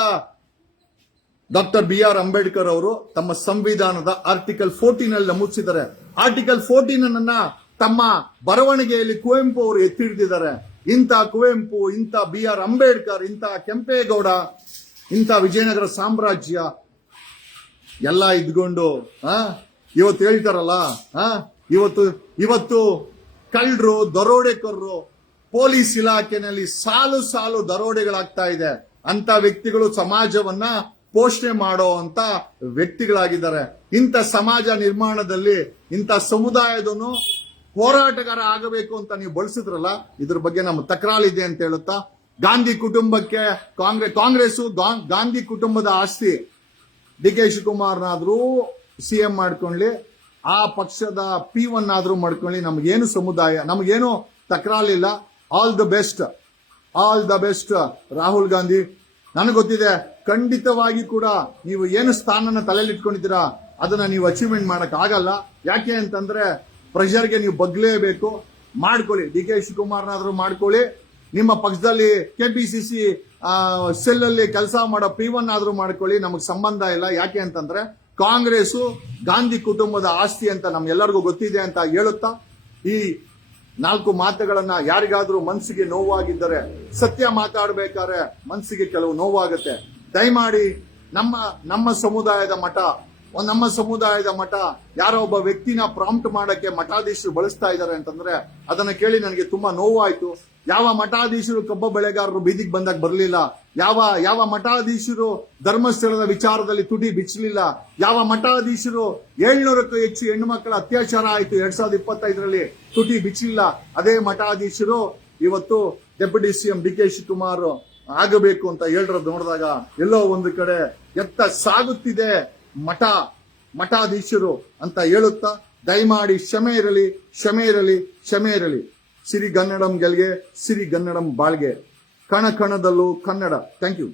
ಡಾಕ್ಟರ್ BR ಅಂಬೇಡ್ಕರ್ ಅವರು ತಮ್ಮ ಸಂವಿಧಾನದ ಆರ್ಟಿಕಲ್ 14 ಅಲ್ಲಿ ನಮೂದಿಸಿದ್ದಾರೆ. ಆರ್ಟಿಕಲ್ 14 ಅನ್ನ ತಮ್ಮ ಬರವಣಿಗೆಯಲ್ಲಿ ಕುವೆಂಪು ಅವರು ಎತ್ತಿ ಹಿಡಿದಿದ್ದಾರೆ. ಇಂಥ ಕುವೆಂಪು, ಇಂಥ BR ಅಂಬೇಡ್ಕರ್, ಇಂಥ ಕೆಂಪೇಗೌಡ, ಇಂಥ ವಿಜಯನಗರ ಸಾಮ್ರಾಜ್ಯ ಎಲ್ಲ ಇದ್ಕೊಂಡು ಇವತ್ತು ಹೇಳ್ತಾರಲ್ಲ, ಇವತ್ತು ಕಳ್ಳರು, ದರೋಡೆಕೋರರು, ಪೊಲೀಸ್ ಇಲಾಖೆನಲ್ಲಿ ಸಾಲು ಸಾಲು ದರೋಡೆಗಳಾಗ್ತಾ ಇದೆ. ಅಂತ ವ್ಯಕ್ತಿಗಳು ಸಮಾಜವನ್ನ ಪೋಷಣೆ ಮಾಡೋ ಅಂತ ವ್ಯಕ್ತಿಗಳಾಗಿದ್ದಾರೆ. ಇಂಥ ಸಮಾಜ ನಿರ್ಮಾಣದಲ್ಲಿ ಇಂಥ ಸಮುದಾಯದನು ಹೋರಾಟಗಾರ ಆಗಬೇಕು ಅಂತ ನೀವು ಬಳಸಿದ್ರಲ್ಲ, ಇದ್ರ ಬಗ್ಗೆ ನಮ್ಮ ತಕರಾರಿದೆ ಅಂತ ಹೇಳುತ್ತಾ, ಗಾಂಧಿ ಕುಟುಂಬಕ್ಕೆ ಕಾಂಗ್ರೆಸ್ ಗಾಂಧಿ ಕುಟುಂಬದ ಆಸ್ತಿ DK ಶಿವಕುಮಾರ್ನಾದ್ರೂ CM ಮಾಡ್ಕೊಳ್ಳಿ, ಆ ಪಕ್ಷದ P1 ಆದ್ರೂ ಮಾಡ್ಕೊಳ್ಳಿ, ನಮಗೇನು ಸಮುದಾಯ, ನಮಗೇನು ತಕರಾರಿಲ್ಲ. All the best Rahul Gandhi. ನನಗೆ ಗೊತ್ತಿದೆ, ಖಂಡಿತವಾಗಿ ಕೂಡ ನೀವು ಏನು ಸ್ಥಾನನ ತಲೆಯಲ್ಲಿ ಇಟ್ಕೊಂಡಿದ್ದೀರಾ ಅದನ್ನ ನೀವು ಅಚೀವ್ಮೆಂಟ್ ಮಾಡಕ್ ಆಗಲ್ಲ. ಯಾಕೆ ಅಂತಂದ್ರೆ ಪ್ರೆಷರ್ಗೆ ನೀವು ಬಗ್ಲೇಬೇಕು. ಮಾಡ್ಕೊಳ್ಳಿ, DK ಶಿವಕುಮಾರ್ನಾದ್ರೂ ಮಾಡ್ಕೊಳ್ಳಿ, ನಿಮ್ಮ ಪಕ್ಷದಲ್ಲಿ KPCC ಸೆಲ್ ಅಲ್ಲಿ ಕೆಲಸ ಮಾಡೋ P1 ಆದ್ರೂ ಮಾಡ್ಕೊಳ್ಳಿ, ನಮಗ್ ಸಂಬಂಧ ಇಲ್ಲ. ಯಾಕೆ ಅಂತಂದ್ರೆ ಕಾಂಗ್ರೆಸ್ ಗಾಂಧಿ ಕುಟುಂಬದ ಆಸ್ತಿ ಅಂತ ನಮ್ಗೆಲ್ಲರಿಗೂ ಗೊತ್ತಿದೆ ಅಂತ ಹೇಳುತ್ತಾ, ಈ 4 ಮಾತುಗಳನ್ನ ಯಾರಿಗಾದ್ರೂ ಮನಸ್ಸಿಗೆ ನೋವಾಗಿದ್ದರೆ, ಸತ್ಯ ಮಾತಾಡಬೇಕಾದ್ರೆ ಮನಸ್ಸಿಗೆ ಕೆಲವು ನೋವಾಗುತ್ತೆ, ದಯಮಾಡಿ ನಮ್ಮ ಸಮುದಾಯದ ಮಠ ಯಾರೋ ಒಬ್ಬ ವ್ಯಕ್ತಿನ ಪ್ರಾಂಪ್ಟ್ ಮಾಡಕ್ಕೆ ಮಠಾಧೀಶರು ಬಳಸ್ತಾ ಇದ್ದಾರೆ ಅಂತಂದ್ರೆ ಅದನ್ನ ಕೇಳಿ ನನಗೆ ತುಂಬಾ ನೋವಾಯ್ತು. ಯಾವ ಮಠಾಧೀಶರು ಕಬ್ಬ ಬೆಳೆಗಾರರು ಬೀದಿಗೆ ಬಂದಾಗ ಬರಲಿಲ್ಲ, ಯಾವ ಮಠಾಧೀಶರು ಧರ್ಮಸ್ಥಳದ ವಿಚಾರದಲ್ಲಿ ತುಟಿ ಬಿಚ್ಚಲಿಲ್ಲ, ಯಾವ ಮಠಾಧೀಶರು 700ಕ್ಕೂ ಹೆಚ್ಚು ಹೆಣ್ಣು ಮಕ್ಕಳ ಅತ್ಯಾಚಾರ ಆಯಿತು 2025ರಲ್ಲಿ ತುಟಿ ಬಿಚ್ಚಲಿಲ್ಲ, ಅದೇ ಮಠಾಧೀಶರು ಇವತ್ತು ಡೆಪ್ಯೂಟಿ CM DK ಶಿವಕುಮಾರ್ ಆಗಬೇಕು ಅಂತ ಹೇಳಿರೋದು ನೋಡಿದಾಗ ಎಲ್ಲೋ ಒಂದು ಕಡೆ ಎತ್ತ ಸಾಗುತ್ತಿದೆ ಮಠಾಧೀಶರು ಅಂತ ಹೇಳುತ್ತಾ, ದಯಮಾಡಿ ಕ್ಷಮೆ ಇರಲಿ. ಸಿರಿಗನ್ನಡಂ ಗೆಲ್ಗೆ, ಸಿರಿಗನ್ನಡಂ ಬಾಳ್ಗೆ, ಕಣ ಕಣದಲ್ಲೂ ಕನ್ನಡ. Thank you.